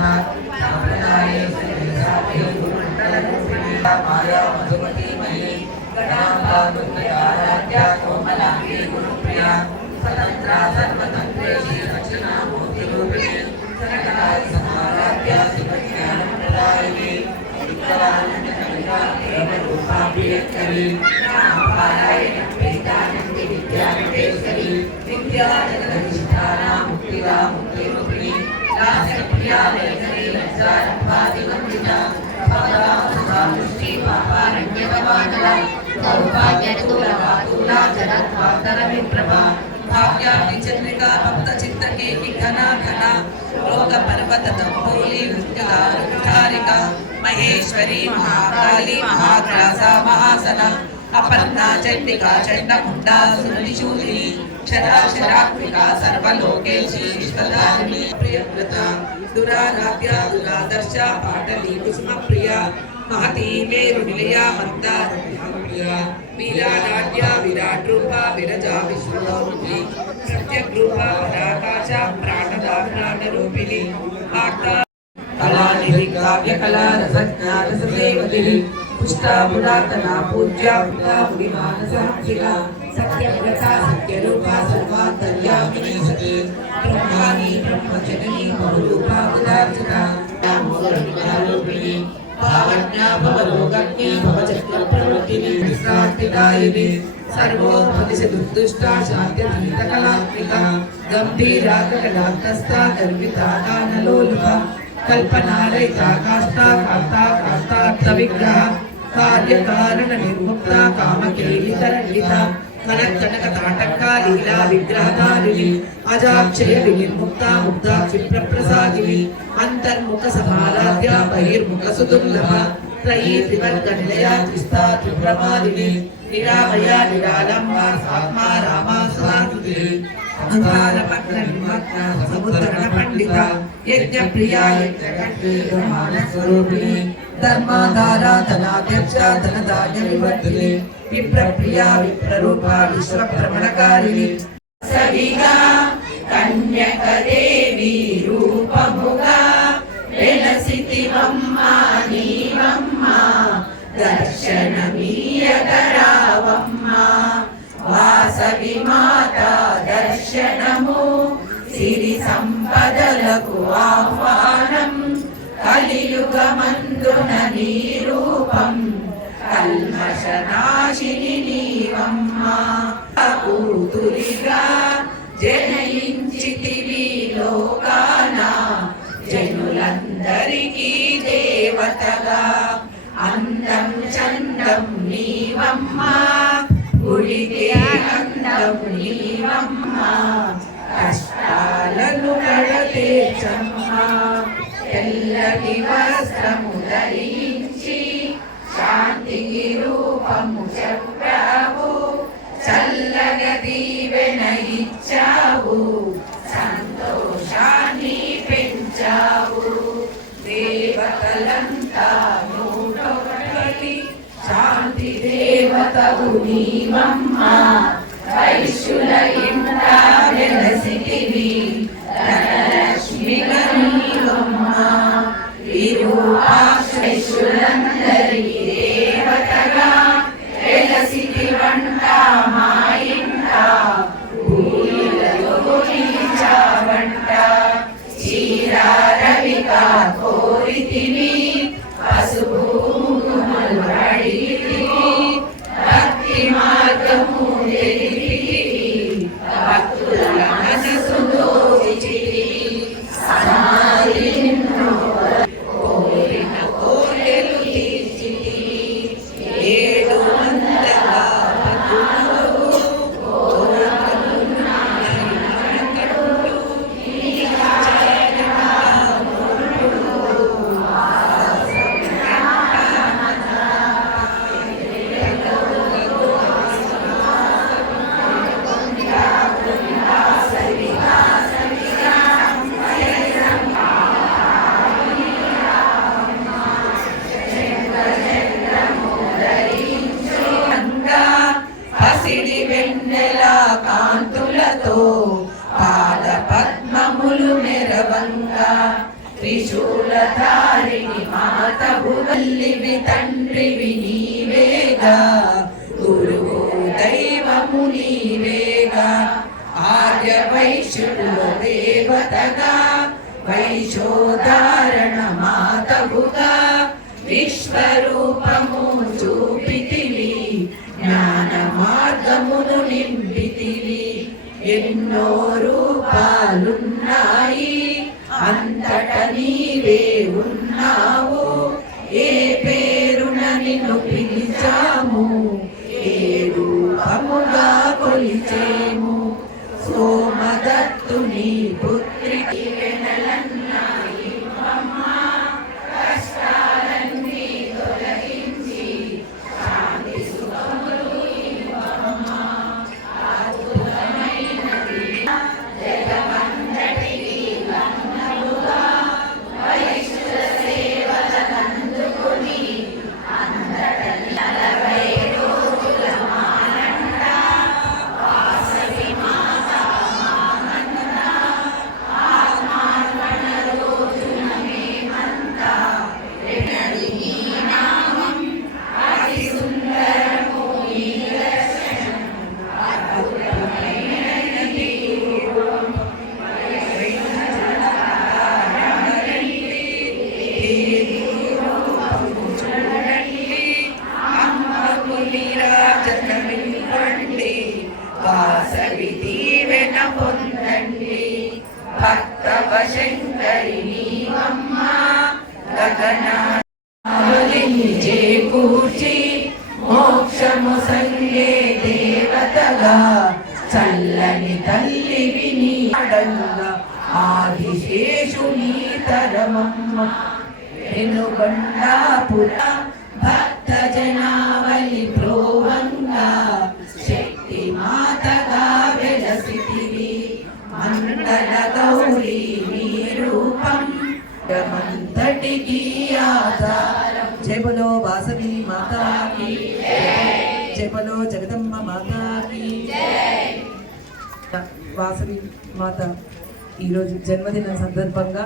సంప్రదాయే శ్రీసాధ్య గురుమండల రూపిణి మాయా మధుమతి మహి గణాంబా దుర్గయారాధ్య కోమలాంగి గురుప్రియ స్వతంత్ర సర్వతంత్రేషి దక్షిణామూర్తి రూపిణి సకలాది సమారాధ్య శివజ్ఞానం ప్రదాయిని విక్రమానంద కళికా ప్రేమరూపా ప్రియకరి నామపారాయణ ప్రీతానంది విద్యానందేశ్వరి విద్యాజగదధిష్ఠాన ముక్తిదా ముక్తిరూపిణి లాస్యప్రియా లేఖరి లజ్జారంభాదివందిత భగవానుష్టి పాపారణ్యవమానల సౌభాగ్యదూరవాతులా జగద్వాతర విప్రభా భాగ్యాది చంద్రికా భక్త చింతకేకి ఘనా ఘన లోక పర్వత దంపోలి వృత్తికారిక మహేశ్వరి మహాకాళి మహాగ్రాస మహాసన అపర్ణా చండికా చండముండా సురనిశూలిని క్షరాక్షరాత్మికా సర్వలోకేశి విశ్వధారిణి ప్రియవ్రత దురారాధ్య దురాదర్శ పాటలీ కుసుమ ప్రియ మహతీ మేరు నిలయా మందార ప్రియ వీరానాట్య విరాట్ రూప విరజా విశ్వరూపిణి ప్రత్యగ్రూప పరాకాశ ప్రాణదా ప్రాణరూపిణి కళానిధి కావ్య కళా రసజ్ఞా రసదేవతి పుష్టా పురాతనా పూజ్యా పురాముడి మానసహంసిక సత్యవ్రత సత్యరూప సర్వాంతర్యామిని సతి బ్రహ్మాని బ్రహ్మజనని బహురూపా ఉదార్చన రూపిణి భావజ్ఞా భవరోగజ్ఞ భవచక్ర ప్రవృత్తిని విశ్రాంతిదాయిని సర్వోపదిశ దుర్దుష్టా శాంత్యతీత కళాత్మిక గంభీరా కళాంతస్థ గర్విత గానలోలుప కల్పనారహిత కాష్టా కార్తా కార్తార్థ విగ్రహ కార్యకారణ నిర్ముక్త కామకేలితరండిత కనక తాటక లీలా విగ్రహధారిణి అజాక్షయ వినిర్ముక్త ముగ్ధా క్షిప్రప్రసాదిని అంతర్ముఖ సమారాధ్య బహిర్ముఖ సుదుర్లభ త్రయీ త్రివర్గ నిలయా త్రిస్తా త్రిప్రమాదిని నిరామయ నిరాలంబ ఆత్మా రామా సదాకృతి అంగారపత్ర నిర్మగ్న సముద్రగణ పండిత యజ్ఞ ప్రియా యజ్ఞ మానస్వరూపిణి ధర్మాధార ధనాధ్యక్ష ధనధాన్య వివర్ధిని విప్రప్రియా విప్రరూప విశ్వభ్రమణకారిణి సవిగా కన్యకదేవి రూపముగా వెలసితివమ్మ నీవమ్మ దర్శనమీయగరావమ్మ వాసవి మాత దర్శనము సిరి సంపదలకు ఆహ్వానం కలియుగమందున నీ రూపం కల్మషనాశిని నీవమ్మ కూతురిగా జనయించితివి లోకాన జనులందరికీ దేవతగా అందం చందం నీవమ్మ గుడికే అందం నీవమ్మ కష్టాలను కడతీర్చమ్మ తెల్లటి వస్త్రము ధరించి శాంతికి రూపము చెప్పావు చల్లగా దీవెన ఇచ్చావు సంతోషాన్ని పెంచావు దేవతలంతా నూటొకటి శాంతి దేవతవు నీవమ్మ వైశ్యుల ఇంట వెలసితివి ధనలక్ష్మిగా నీవమ్మ విరూపాశ్వైశ్యులందరికీ దేవతగా వెలసితివంట మా ఇంట పూలలో నిలిచావంట చీరారవిగా కోరితివి పసుపు కుంకుమలు అడిగితివి భక్తి మార్గము తెలిపితివి భక్తుల మనసు త్రిశూలధారిణి మాతవు తల్లివి తండ్రివి నీవేగా గురువు దైవము నీవేగా ఆర్య వైశ్యుల దేవతగా వైశోధారణ మాతవుగా విశ్వరూపము చూపితివి జ్ఞాన మార్గమును నింపితివి ఎన్నో రూపాలున్నాయి అంతట నీవే ఉన్నావు ఏ పేరున నిన్ను పిలిచాము ఏ రూపముగా కొలిచేము సోమదత్తుని పుత్రికి వెనలన్నాయి అమ్మా కష్టాలన్నీ తొలగించి శాంతి సుఖములు ఇవ్వమ్మా అద్భుతమైనది జగమంతటికి గమ్యముగా వైశ్యుల సేవలనందుకొని అందటని 40 రోజుల మానంట వాసవి మాత మానంద ఆత్మార్పణ రోజున మేమంతా వినది నీ నామం అతి సుందరము నీ దర్శనం అద్భుతమైనది రూపం చూడండి అమ్మకు నీరాజనమివ్వండి వాసవి దీవెన పొందండి భక్తవ శంకరి నీవమ్మ గగనావళిని చేకూర్చి మోక్షము సంగే దేవతగా చల్లని తల్లివి నీ అడంగా ఆదిశేషుని తరమమ్మ వెనుగొండాపుర భక్త జనావళి ప్రోవంగా శక్తి మాతగా వెలసితివి మండల గౌరీ నీ రూపం మంతటికి ఆధారం జయ బలో వాసవి మాతాకి జయ బలో జగదమ్మ మాతాకి వాసవి మాత ఈరోజు జన్మదిన సందర్భంగా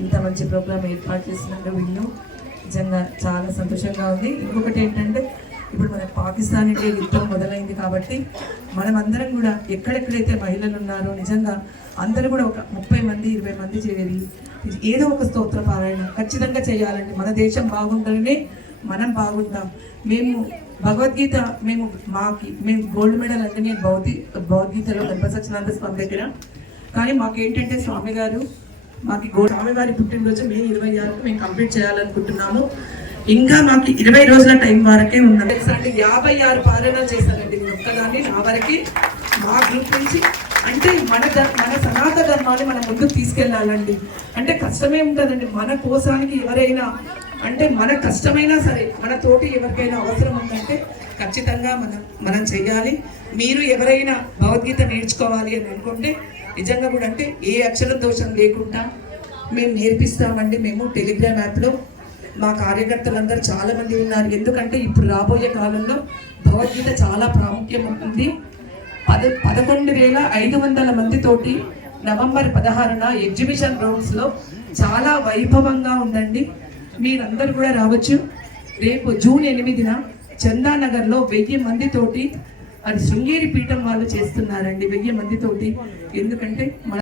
ఇంత మంచి ప్రోగ్రామ్ ఏర్పాటు చేసినందుకు వీళ్ళు నిజంగా చాలా సంతోషంగా ఉంది. ఇంకొకటి ఏంటంటే ఇప్పుడు మన పాకిస్తాన్ ఇండియా యుద్ధం మొదలైంది కాబట్టి మనం అందరం కూడా ఎక్కడెక్కడైతే మహిళలు ఉన్నారో నిజంగా అందరూ కూడా ఒక 30 మంది 20 మంది చేరి ఏదో ఒక స్తోత్ర పారాయణ ఖచ్చితంగా చేయాలండి. మన దేశం బాగుండాలనే మనం బాగుంటాం. మేము భగవద్గీత మేము గోల్డ్ మెడల్ అంటే నేను భగవద్గీతలో గణపతి సత్యనారాయణ స్వామి దగ్గర, కానీ మాకేంటంటే స్వామి గారు మాకు స్వామివారి పుట్టినరోజు మే 26కు మేము కంప్లీట్ చేయాలనుకుంటున్నాము. ఇంకా మాకు 20 రోజుల టైం వరకే ఉన్నది. 56 పారాయణాలు చేశానండి నేను ఒక్కదాన్ని నా వరకు మా గ్రూప్ నుంచి. అంటే మన సనాతన ధర్మాన్ని మనం ముందుకు తీసుకెళ్ళాలండి. అంటే కష్టమే ఉంటుందండి మన కోసానికి ఎవరైనా అంటే మన కష్టమైనా సరే మన తోటి ఎవరికైనా అవసరం ఉందంటే ఖచ్చితంగా మనం చెయ్యాలి. మీరు ఎవరైనా భగవద్గీత నేర్చుకోవాలి అని అనుకుంటే నిజంగా కూడా అంటే ఏ అక్షర దోషం లేకుండా మేము నేర్పిస్తామండి. మేము టెలిగ్రామ్ యాప్లో మా కార్యకర్తలందరూ చాలా మంది ఉన్నారు. ఎందుకంటే ఇప్పుడు రాబోయే కాలంలో భగవద్గీత చాలా ప్రాముఖ్యం ఉంటుంది. 11,500 మందితోటి నవంబర్ 16న ఎగ్జిబిషన్ గ్రౌండ్స్లో చాలా వైభవంగా ఉందండి. మీరందరూ కూడా రావచ్చు. రేపు జూన్ 8న చందానగర్లో 1000 మందితోటి అది శృంగేరి పీఠం వాళ్ళు చేస్తున్నారండి. 1000 మందితోటి. ఎందుకంటే మన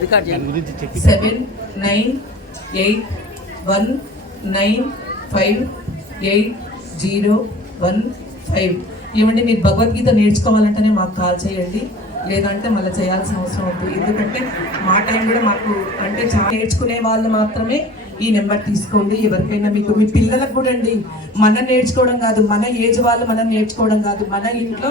7981958015 ఏమంటే మీరు భగవద్గీత నేర్చుకోవాలంటేనే మాకు కాల్ చేయండి, లేదంటే మళ్ళీ చేయాల్సిన అవసరం ఉంటుంది. ఎందుకంటే మా టైం కూడా మాకు అంటే చాలా నేర్చుకునే వాళ్ళు మాత్రమే ఈ నెంబర్ తీసుకోండి. ఎవరికైనా మీకు మీ పిల్లలకు కూడా అండి మనం నేర్చుకోవడం కాదు, మన ఏజ్ వాళ్ళు మనం నేర్చుకోవడం కాదు, మన ఇంట్లో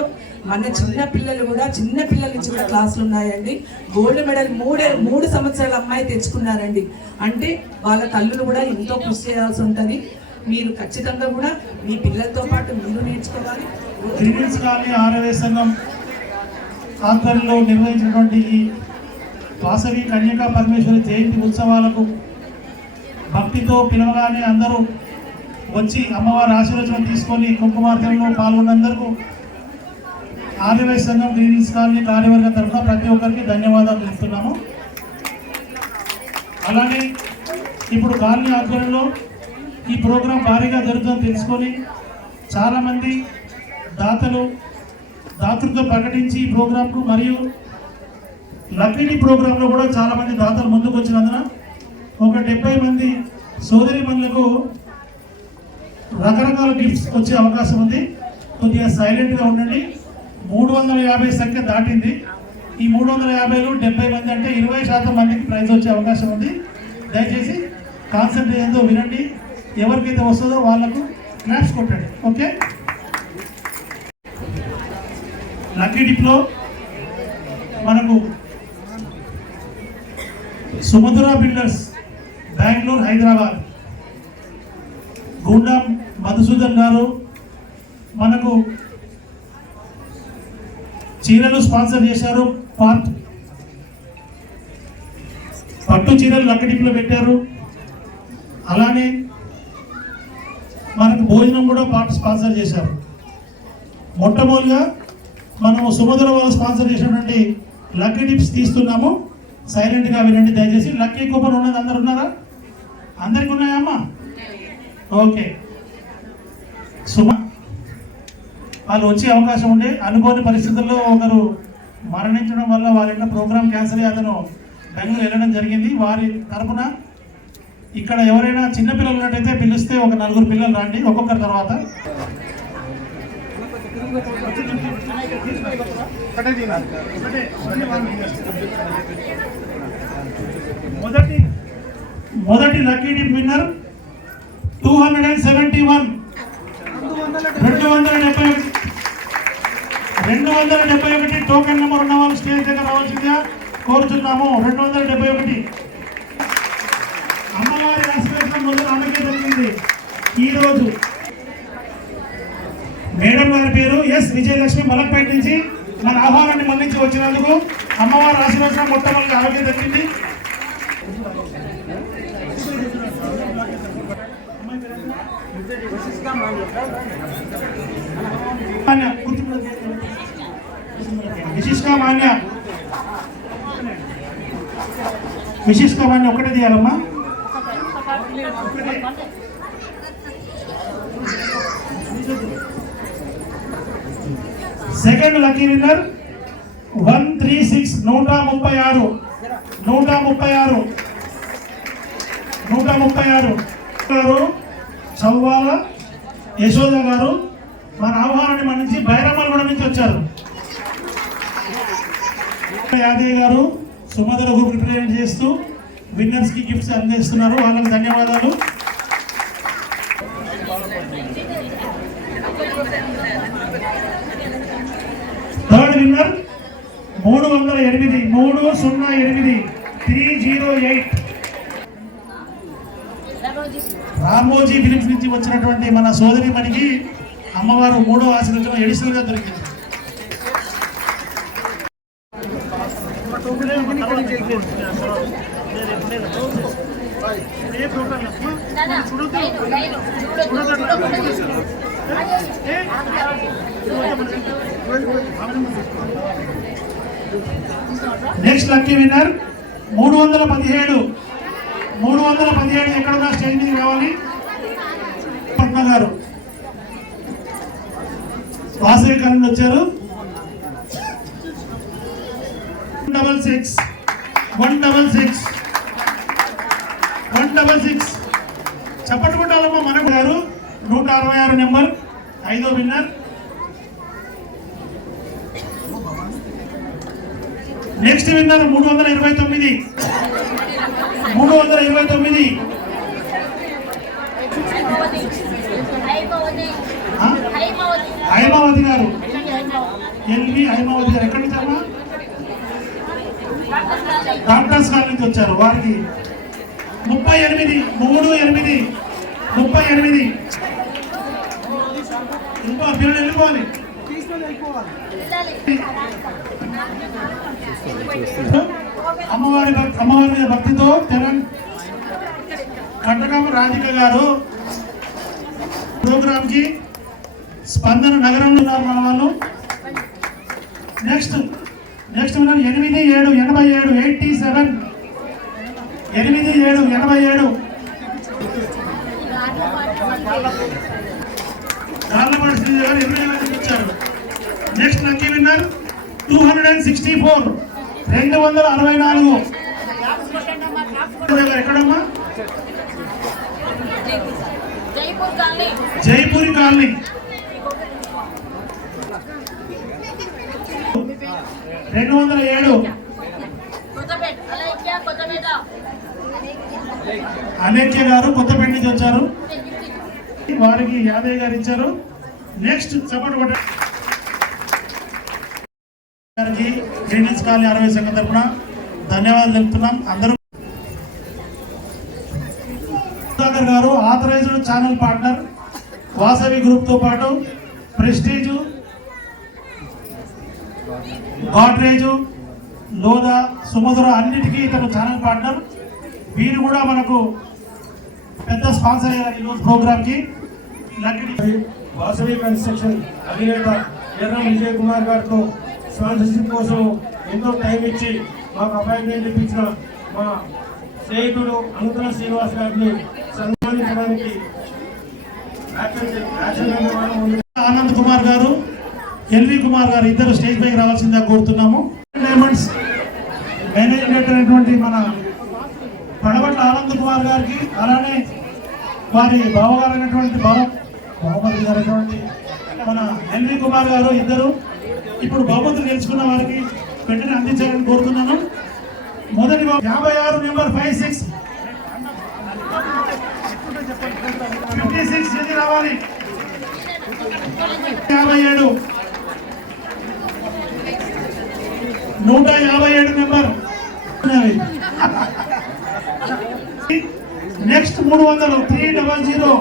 మన చిన్న పిల్లలు కూడా చిన్న పిల్లల నుంచి కూడా క్లాసులు ఉన్నాయండి. గోల్డ్ మెడల్ 3 సంవత్సరాల అమ్మాయి తెచ్చుకున్నారండి. అంటే వాళ్ళ తల్లులు కూడా ఎంతో కృషి చేయాల్సి ఉంటుంది. మీరు ఖచ్చితంగా కూడా మీ పిల్లలతో పాటు మీరు నేర్చుకోవాలి. గ్రీన్స్ కాలనీ ఆరవే సంఘం ఆధ్వర్యంలో నిర్వహించినటువంటి ఈ వాసవి కన్యకా పరమేశ్వరి జయంతి ఉత్సవాలకు భక్తితో పిలవగానే అందరూ వచ్చి అమ్మవారి ఆశీర్వచనం తీసుకొని కుంకుమార్చనలో పాల్గొన్నందుకు ఆర్యవై సంఘం గ్రీన్స్ కాలనీ కార్యవర్గం తరఫున ప్రతి ఒక్కరికి ధన్యవాదాలు తెలుపుతున్నాము. అలానే ఇప్పుడు కాలనీ ఆధ్వర్యంలో ఈ ప్రోగ్రాం భారీగా జరుగుతుందని తెలుసుకొని చాలామంది దాతృత్వం ప్రకటించి ఈ ప్రోగ్రాంకు మరియు లక్కీ ప్రోగ్రాంలో కూడా చాలామంది దాతలు ముందుకు వచ్చినందున ఒక 70 మంది సోదరిమణులకు రకరకాల గిఫ్ట్స్ వచ్చే అవకాశం ఉంది. కొద్దిగా సైలెంట్గా ఉండండి. 350 సంఖ్య దాటింది. ఈ 350లో 70 మంది అంటే 20% మందికి ప్రైజ్ వచ్చే అవకాశం ఉంది. దయచేసి కాన్సన్ట్రేషన్తో వినండి. ఎవరికైతే వస్తుందో వాళ్ళకు క్లాప్స్ కొట్టండి. ఓకే. లక్కీ డిప్లో మనకు సుమధుర బిల్డర్స్ బెంగళూరు, హైదరాబాద్, గుండా మధుసూదన్ గారు మనకు చీరలు స్పాన్సర్ చేశారు. పట్టు చీరలు లక్కడిలో పెట్టారు. అలానే మనకు భోజనం కూడా స్పాన్సర్ చేశారు. మొట్టమొదటిగా మనము సుమధుర వాళ్ళు స్పాన్సర్ చేసినటువంటి లక్కీ టిప్స్ తీస్తున్నాము. సైలెంట్గా వినండి దయచేసి. లక్కీ కూపన్ ఉన్నది అందరు ఉన్నారా? అందరికి ఉన్నాయమ్మా? ఓకే. వాళ్ళు వచ్చే అవకాశం ఉండే అనుకోని పరిస్థితుల్లో ఒకరు మరణించడం వల్ల వారి యొక్క ప్రోగ్రామ్ క్యాన్సిల్ అయ్యి అతను బెంగళూరు వెళ్ళడం జరిగింది. వారి తరఫున ఇక్కడ ఎవరైనా చిన్నపిల్లలు ఉన్నట్టయితే పిలిస్తే ఒక 4 పిల్లలు రండి ఒక్కొక్కరి తర్వాత. మొదటి lucky tip winner 271 271 token number ఉన్న వాళ్ళు స్టేజ్ దగ్గర రావాల్సిందిగా కోరుతున్నాము. 271 అమ్మవారి ఆశీర్వాదం మొదలు అందరికీ జరిగింది. ఈరోజు మేడం గారి పేరు ఎస్ విజయలక్ష్మి, మలక్పేట నుంచి మన ఆహ్వానాన్ని మన్నించి వచ్చినందుకు అమ్మవారి ఆశీర్వాదం మొట్టమొదటి ఆరోగ్యం దక్కింది. విశిష్ట మాన్య ఒకటే తీయాలమ్మా. సెకండ్ లక్కీ విన్నర్ 136 136 గారు చౌవాల యశోద గారు మన ఆహ్వానాన్ని మన్నించి బైరమ్మలగూడ నుంచి వచ్చారు. యాదయ్య గారు సుమధుర గ్రూప్ రిప్రజెంట్ చేస్తూ విన్నర్స్ కి గిఫ్ట్స్ అందిస్తున్నారు. వాళ్ళకి ధన్యవాదాలు. థర్డ్ విన్నర్ 308 రామోజీ ఫిలిమ్స్ నుంచి వచ్చినటువంటి మన సోదరి మనకి అమ్మవారు 3వ ఆశీర్వచనం ఎడిషనల్ గా దొరికింది. నెక్స్ట్ లక్కీ విన్నర్ 317 ఎక్కడున్నా స్టేజ్ మీద రావాలి. పద్మ గారు వాసవి కాలం వచ్చారు. 166 చప్పట్లు కొట్టాలమ్మా. మనకు గారు 166 నెంబర్ 5వ విన్నర్. నెక్స్ట్ విన్నర్ 329 హైమావతి గారు, ఎల్వి హైమావతి గారు ఎక్కడి నుంచి అమ్మా? డాక్టర్స్ కాలేజ్ నుంచి వచ్చారు. వారికి 38 ఇంకా పిల్లలు వెళ్ళిపోవాలి. అమ్మవారి మీద భక్తితో కట్టకం రాధిక గారు ప్రోగ్రామ్ కి స్పందన నగరంలో ఉన్నారు మన వాళ్ళు. నెక్స్ట్ 8787 కార్లపాటి శ్రీదేవి గారు 20,000 మందికి ఇచ్చారు. Next lucky winner 264 264. ఎక్కడమ్మా? జైపూరి కాలనీ. 207. అలేఖ్య గారు కొత్తపేట నుంచి వచ్చారు, వారికి 50 గారు ఇచ్చారు. నెక్స్ట్ సపోర్ట్ గారికి గ్రీనింగ్స్ కాలనీ 60 సంఘం తరఫున ధన్యవాదాలు తెలుపుతున్నాం. అందరూ Sudhakar garu authorised channel partner, Vasavi group తో పాటు ప్రెస్టీజ్, గాడ్రేజ్, లోదా, సుమధుర అన్నిటికీ ఇతను ఛానల్ పార్ట్నర్. వీరు కూడా మనకు పెద్ద స్పాన్సర్ అయ్యారు ఈరోజు ప్రోగ్రామ్ కి. వాసవి కన్స్ట్రక్షన్ అధినేత ఎర్ర విజయ్ కుమార్ గారితో స్పాన్సర్షిప్ కోసం ఎంతో టైం ఇచ్చి మాకు అపాయింట్మెంట్ ఇప్పించిన మా స్నేహితుడు అనుతల శ్రీనివాస్ గారిని సన్మానించడానికి ఆనంద్ కుమార్ గారు, ఎల్వి కుమార్ గారు ఇద్దరు స్టేజ్ పైకి రావాల్సిందిగా కోరుతున్నాము. డైమండ్స్ మేనేజ్మెంట్ అయినటువంటి మన పడవట్ల ఆనంద్ కుమార్ గారికి, అలానే వారి బావగారు అయినటువంటి బావమరి గారు అయినటువంటి మన ఎల్వి కుమార్ గారు ఇద్దరు ఇప్పుడు బహుమతులు గెలుచుకున్న వారికి వెంటనే అందించాలని కోరుతున్నాను. మొదటి 56 నెంబర్ 56 ఇది రావాలి. 57 157 number. Next 300 300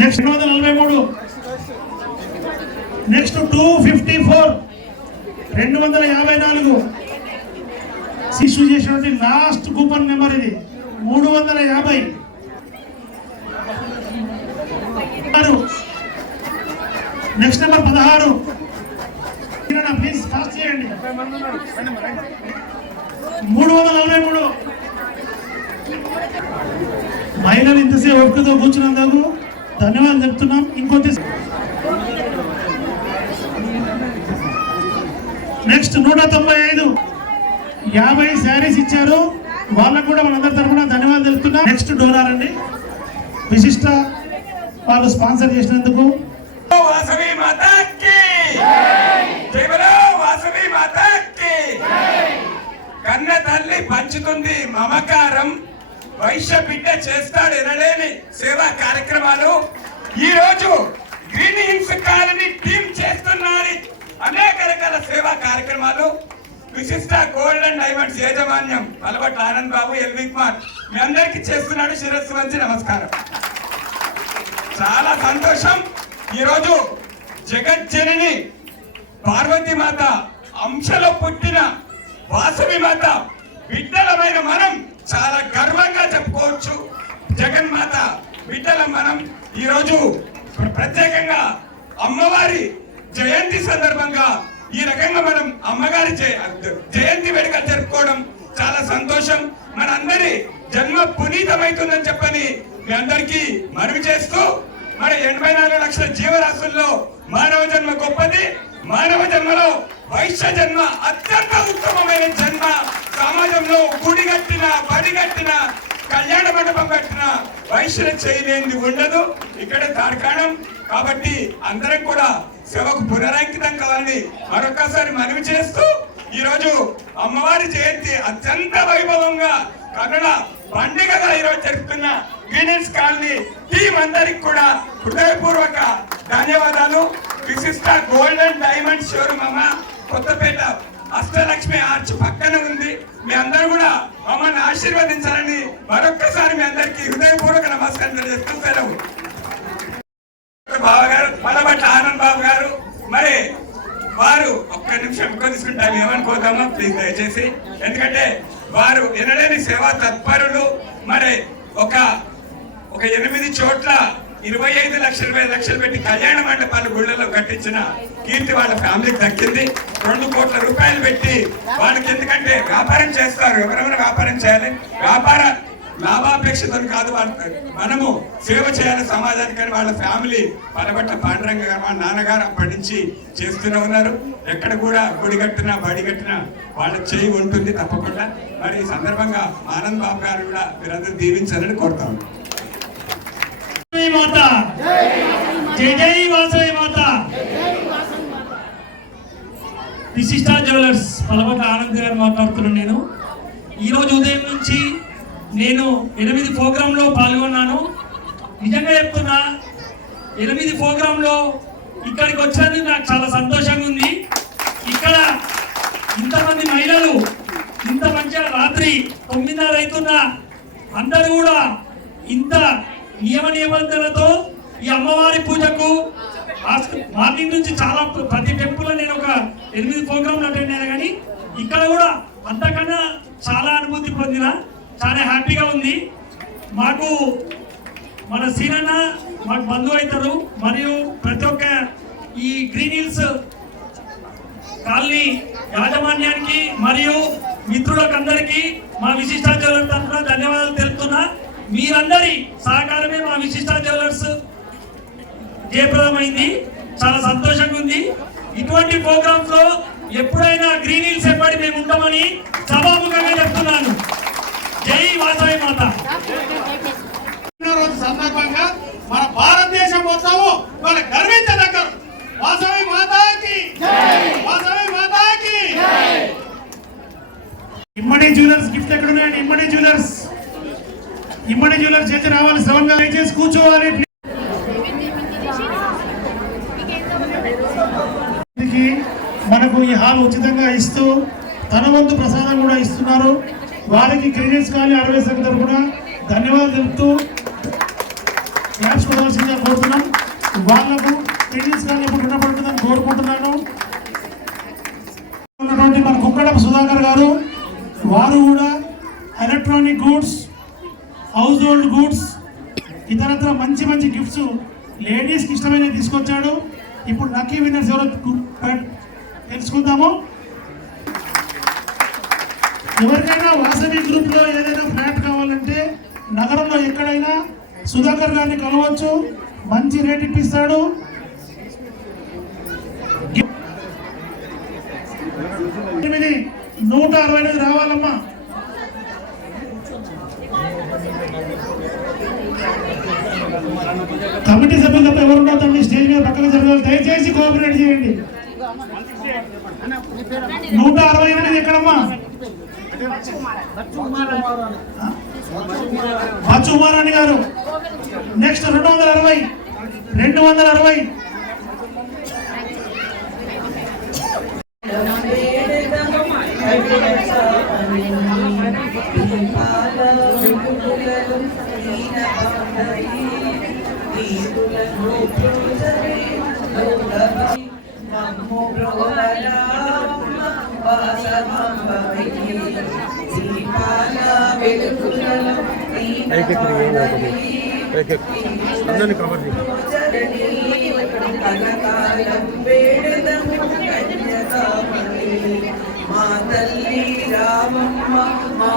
next 243. Next 254 254 issue చేసినటువంటి లాస్ట్ కూపన్ నెంబర్ ఇది 350. Next number 16. ప్లీజ్ ఫాస్ట్ చేయండి. 343. మహిళలు ఇంతసేపు ఓపికతో కూర్చున్నందుకు ధన్యవాదాలు చెప్తున్నాం. ఇంకొంచెం నెక్స్ట్ 195 50 శారీస్ ఇచ్చారు, వాళ్ళకు కూడా మనందరి తరఫున ధన్యవాదాలు తెలుపుతున్నాం. నెక్స్ట్ డోనార్ అండి, విశిష్ట వాళ్ళు స్పాన్సర్ చేసినందుకు. వాసవి మాతాకి జై బలో, వాసవి మాతాకి. కన్న తల్లి పంచుతుంది మమకారం, వైశ్య బిడ్డ చేస్తాడు ఎనలేని సేవా కార్యక్రమాలు. ఈ రోజు గ్రీన్ హిల్స్ కాలనీ టీం చేస్తున్నారు అనేక రకాల సేవా కార్యక్రమాలు. విశిష్ట గోల్డ్ అండ్ డైమండ్స్ యాజమాన్యం పలవట్ల ఆనంద్ బాబు, ఎల్వి కుమార్ మీ అందరికి చేస్తున్నాడు శిరస్సు వంచి నమస్కారం. చాలా సంతోషం. ఈరోజు జగజ్జనని పార్వతీ మాత అంశలో పుట్టిన వాసవి మాత బిడ్డలమైన మనం చాలా గర్వంగా చెప్పుకోవచ్చు. జగన్మాత బిడ్డల మనం ఈరోజు ప్రత్యేకంగా అమ్మవారి జయంతి సందర్భంగా ఈ రకంగా మనం అమ్మగారి జయంతి వేడుక జరుపుకోవడం చాలా సంతోషం. మనందరి జన్మ పునీతమైతుందని చెప్పని మీ అందరికీ మనవి చేస్తూ, మరి 84 లక్షల జీవరాశుల్లో మానవ జన్మ గొప్పది. మానవ జన్మలో వైశ్య జన్మ అత్యంత ఉత్తమమైన జన్మ. సమాజంలో గుడి కట్టిన, బడి కట్టిన, కళ్యాణ మండపం కట్టిన వైశ్యులు చేయలేనిది ఉండదు. ఇక్కడ తార్కాణం. కాబట్టి అందరం కూడా సేవకు పునరంకితం కావాలని మరొకసారి మనవి చేస్తూ, ఈరోజు అమ్మవారి జయంతి అత్యంత వైభవంగా కన్నడ పండుగగా ఈరోజు జరుపుతున్న గ్రీనిన్స్ కాలనీ టీం అందరికి కూడా హృదయపూర్వక ధన్యవాదాలు. విశిష్ట గోల్డ్ అండ్ డైమండ్ షోరూమ్ అమ్మ కొత్తపేట అష్టలక్ష్మి ఆర్చ్ పక్కన ఉంది. మీ అందరూ కూడా మమ్మల్ని ఆశీర్వదించాలని మరొక్కసారి మీ అందరికీ హృదయపూర్వక నమస్కారం తెలియజేస్తూ సెలవు. బావగారు పలవట్ల ఆనంద్ బాబు గారు, మరి వారు ఒక్క నిమిషం తీసుకుంటారు, ఏమనుకోదామా ప్లీజ్ దయచేసి. ఎందుకంటే వారు ఎనలేని సేవా తత్పరులు. మరి ఒక 8 చోట్ల 25 లక్షలు 20 లక్షలు పెట్టి కళ్యాణ మండపాలు గుళ్ళలో కట్టించిన కీర్తి వాళ్ళ ఫ్యామిలీకి దక్కింది. 2 కోట్ల రూపాయలు పెట్టి వాళ్ళకి, ఎందుకంటే వ్యాపారం చేస్తారు, ఎవరెవరు వ్యాపారం చేయాలి, వ్యాపార లాభాపేక్షతో కాదు, మనము సేవ చేయాలి సమాజానికి అని వాళ్ళ ఫ్యామిలీ పలబట్ట పాండురంగ గారు వాళ్ళ నాన్నగారు అప్పటి నుంచి చేస్తూనే ఉన్నారు. ఎక్కడ కూడా గుడి కట్టినా బడి కట్టినా వాళ్ళ చేయి ఉంటుంది తప్పకుండా. మరి ఈ సందర్భంగా ఆనంద్ బాబు గారు కూడా మీరందరూ దీవించాలని కోరుతా ఉన్నాం. విశిష్ట జ్యువెలర్స్ పలబట్ల ఆనంద్ గారు మాట్లాడుతున్నాను. నేను ఈరోజు ఉదయం నుంచి నేను 8 ప్రోగ్రాంలో పాల్గొన్నాను. నిజంగా చెప్తున్నా, 8 ప్రోగ్రాంలో ఇక్కడికి వచ్చినందుకు నాకు చాలా సంతోషంగా ఉంది. ఇక్కడ ఇంతమంది మహిళలు ఇంత మంచిగా రాత్రి 9:30 అవుతున్నా అందరూ కూడా ఇంత నిబంధనలతో ఈ అమ్మవారి పూజకు మార్నింగ్ నుంచి చాలా ప్రతి టెంపుల్ నేను ఒక 8 ప్రోగ్రాంలు అటెండ్ అయినా, కానీ ఇక్కడ కూడా అంతకన్నా చాలా అనుభూతి పొందిన, చాలా హ్యాపీగా ఉంది. మాకు మన సీనన్న మాకు బంధువు అవుతారు. మరియు ప్రతి ఒక్క ఈ గ్రీన్ హిల్స్ కాలనీ యాజమాన్యానికి మరియు మిత్రులకు అందరికీ మా విశిష్ట జ్యువెలర్స్ తరఫున ధన్యవాదాలు తెలుపుతున్నా. మీరందరి సహకారమే మా విశిష్ట జ్యువెలర్స్ జయప్రదమైంది. చాలా సంతోషంగా ఉంది. ఇటువంటి ప్రోగ్రామ్స్ లో ఎప్పుడైనా గ్రీన్ హిల్స్ ఎప్పటి మేము ఉంటామని సభాముఖంగా చెప్తున్నాను. జై వాసవి మాత. రోజు సందర్భంగా మన భారతదేశం మొత్తము మన గర్వించదగ్గ వాసవి మాతాకి, వాసవి మాతాకి. ఇమ్మడి జ్యువెలర్స్ గిఫ్ట్ ఎక్కడ ఉన్నాయండి? ఇమ్మడి జ్యువెలర్స్ చేసి రావాలి. శ్రవణ్ గారు చేసి కూర్చోవాలి. మనకు ఈ హాల్ ఉచితంగా ఇస్తూ తన వంతు ప్రసాదం కూడా ఇస్తున్నారు. వారికి క్రెడిట్స్ కానీ 60 సంఖ్య తరఫున ధన్యవాదాలు తెలుపుతూ క్యాప్స్ కొడాల్సిందిగా కోరుతున్నాం. వాళ్లకు క్రెడిట్స్ కానీ ఎప్పుడు రుణపడుతుందని కోరుకుంటున్నాను. ఉన్నటువంటి మన కుక్కడపు సుధాకర్ గారు, వారు కూడా electronic goods, house hold goods, ఇతరత్ర మంచి మంచి గిఫ్ట్స్ లేడీస్కి ఇష్టమైన తీసుకొచ్చాడు. ఇప్పుడు లక్కీ విన్నర్స్ ఎవరో తెలుసుకుందాము. ఎవరికైనా వాసవి గ్రూప్ లో ఏదైనా ఫ్లాట్ కావాలంటే నగరంలో ఎక్కడైనా సుధాకర్ గారిని కలవచ్చు. మంచి రేట్ ఇప్పిస్తాడు. 168 రావాలమ్మా. కమిటీ సభ్యులు తప్ప ఎవరున్నా తండ్రి స్టేజ్ మీద పక్కన జరగాలి. దయచేసి కోఆపరేట్ చేయండి. 168 ఎక్కడమ్మా? బచ్చు ఉమారాణి గారు. నెక్స్ట్ 260. అందరినీ కవర్ చేయండి. మా తల్లి రామమ్మ మా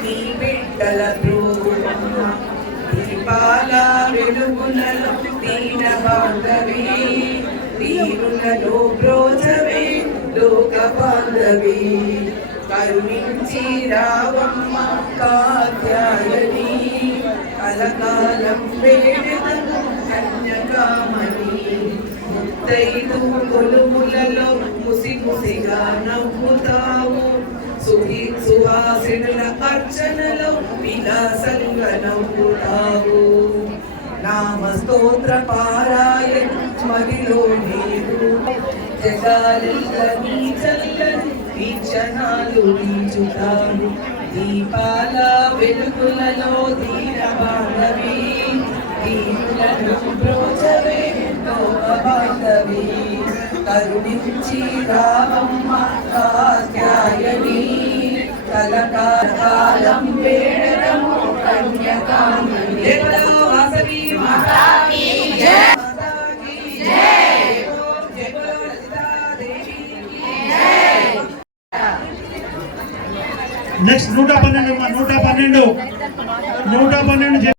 బిడ్డల దీపాల వెలుగులలో దీన బాంధవి, వీరులలో బ్రోచవే లోక బాంధవి. కరుణించి రావమ్మ కాత్యాయని, కలకాలం వేడుదను కన్యకామణి. ముత్తైదు కొలుములలో ముసి ముసిగా నవ్వుతావు, సుహాసినుల అర్చనలో విలాసంగా నవ్వుతావు. నామ స్తోత్ర పారాయణ మదిలో నీరు, జగాలెల్ల నీ చల్లని వీక్షణాలు వీచుతావు. దీపాల వెలుగులలో దీన బాంధవి, దీనులను బ్రోచవే లోకబాంధవి కరుణించి రావమ్మ కాత్యాయని కలకాలం వేడరము కన్యకామణి దేవలో వాసవి మాతాకి జై మాతాకి జై జై బలో లలితాదేవి జై నెక్స్ట్ 112 112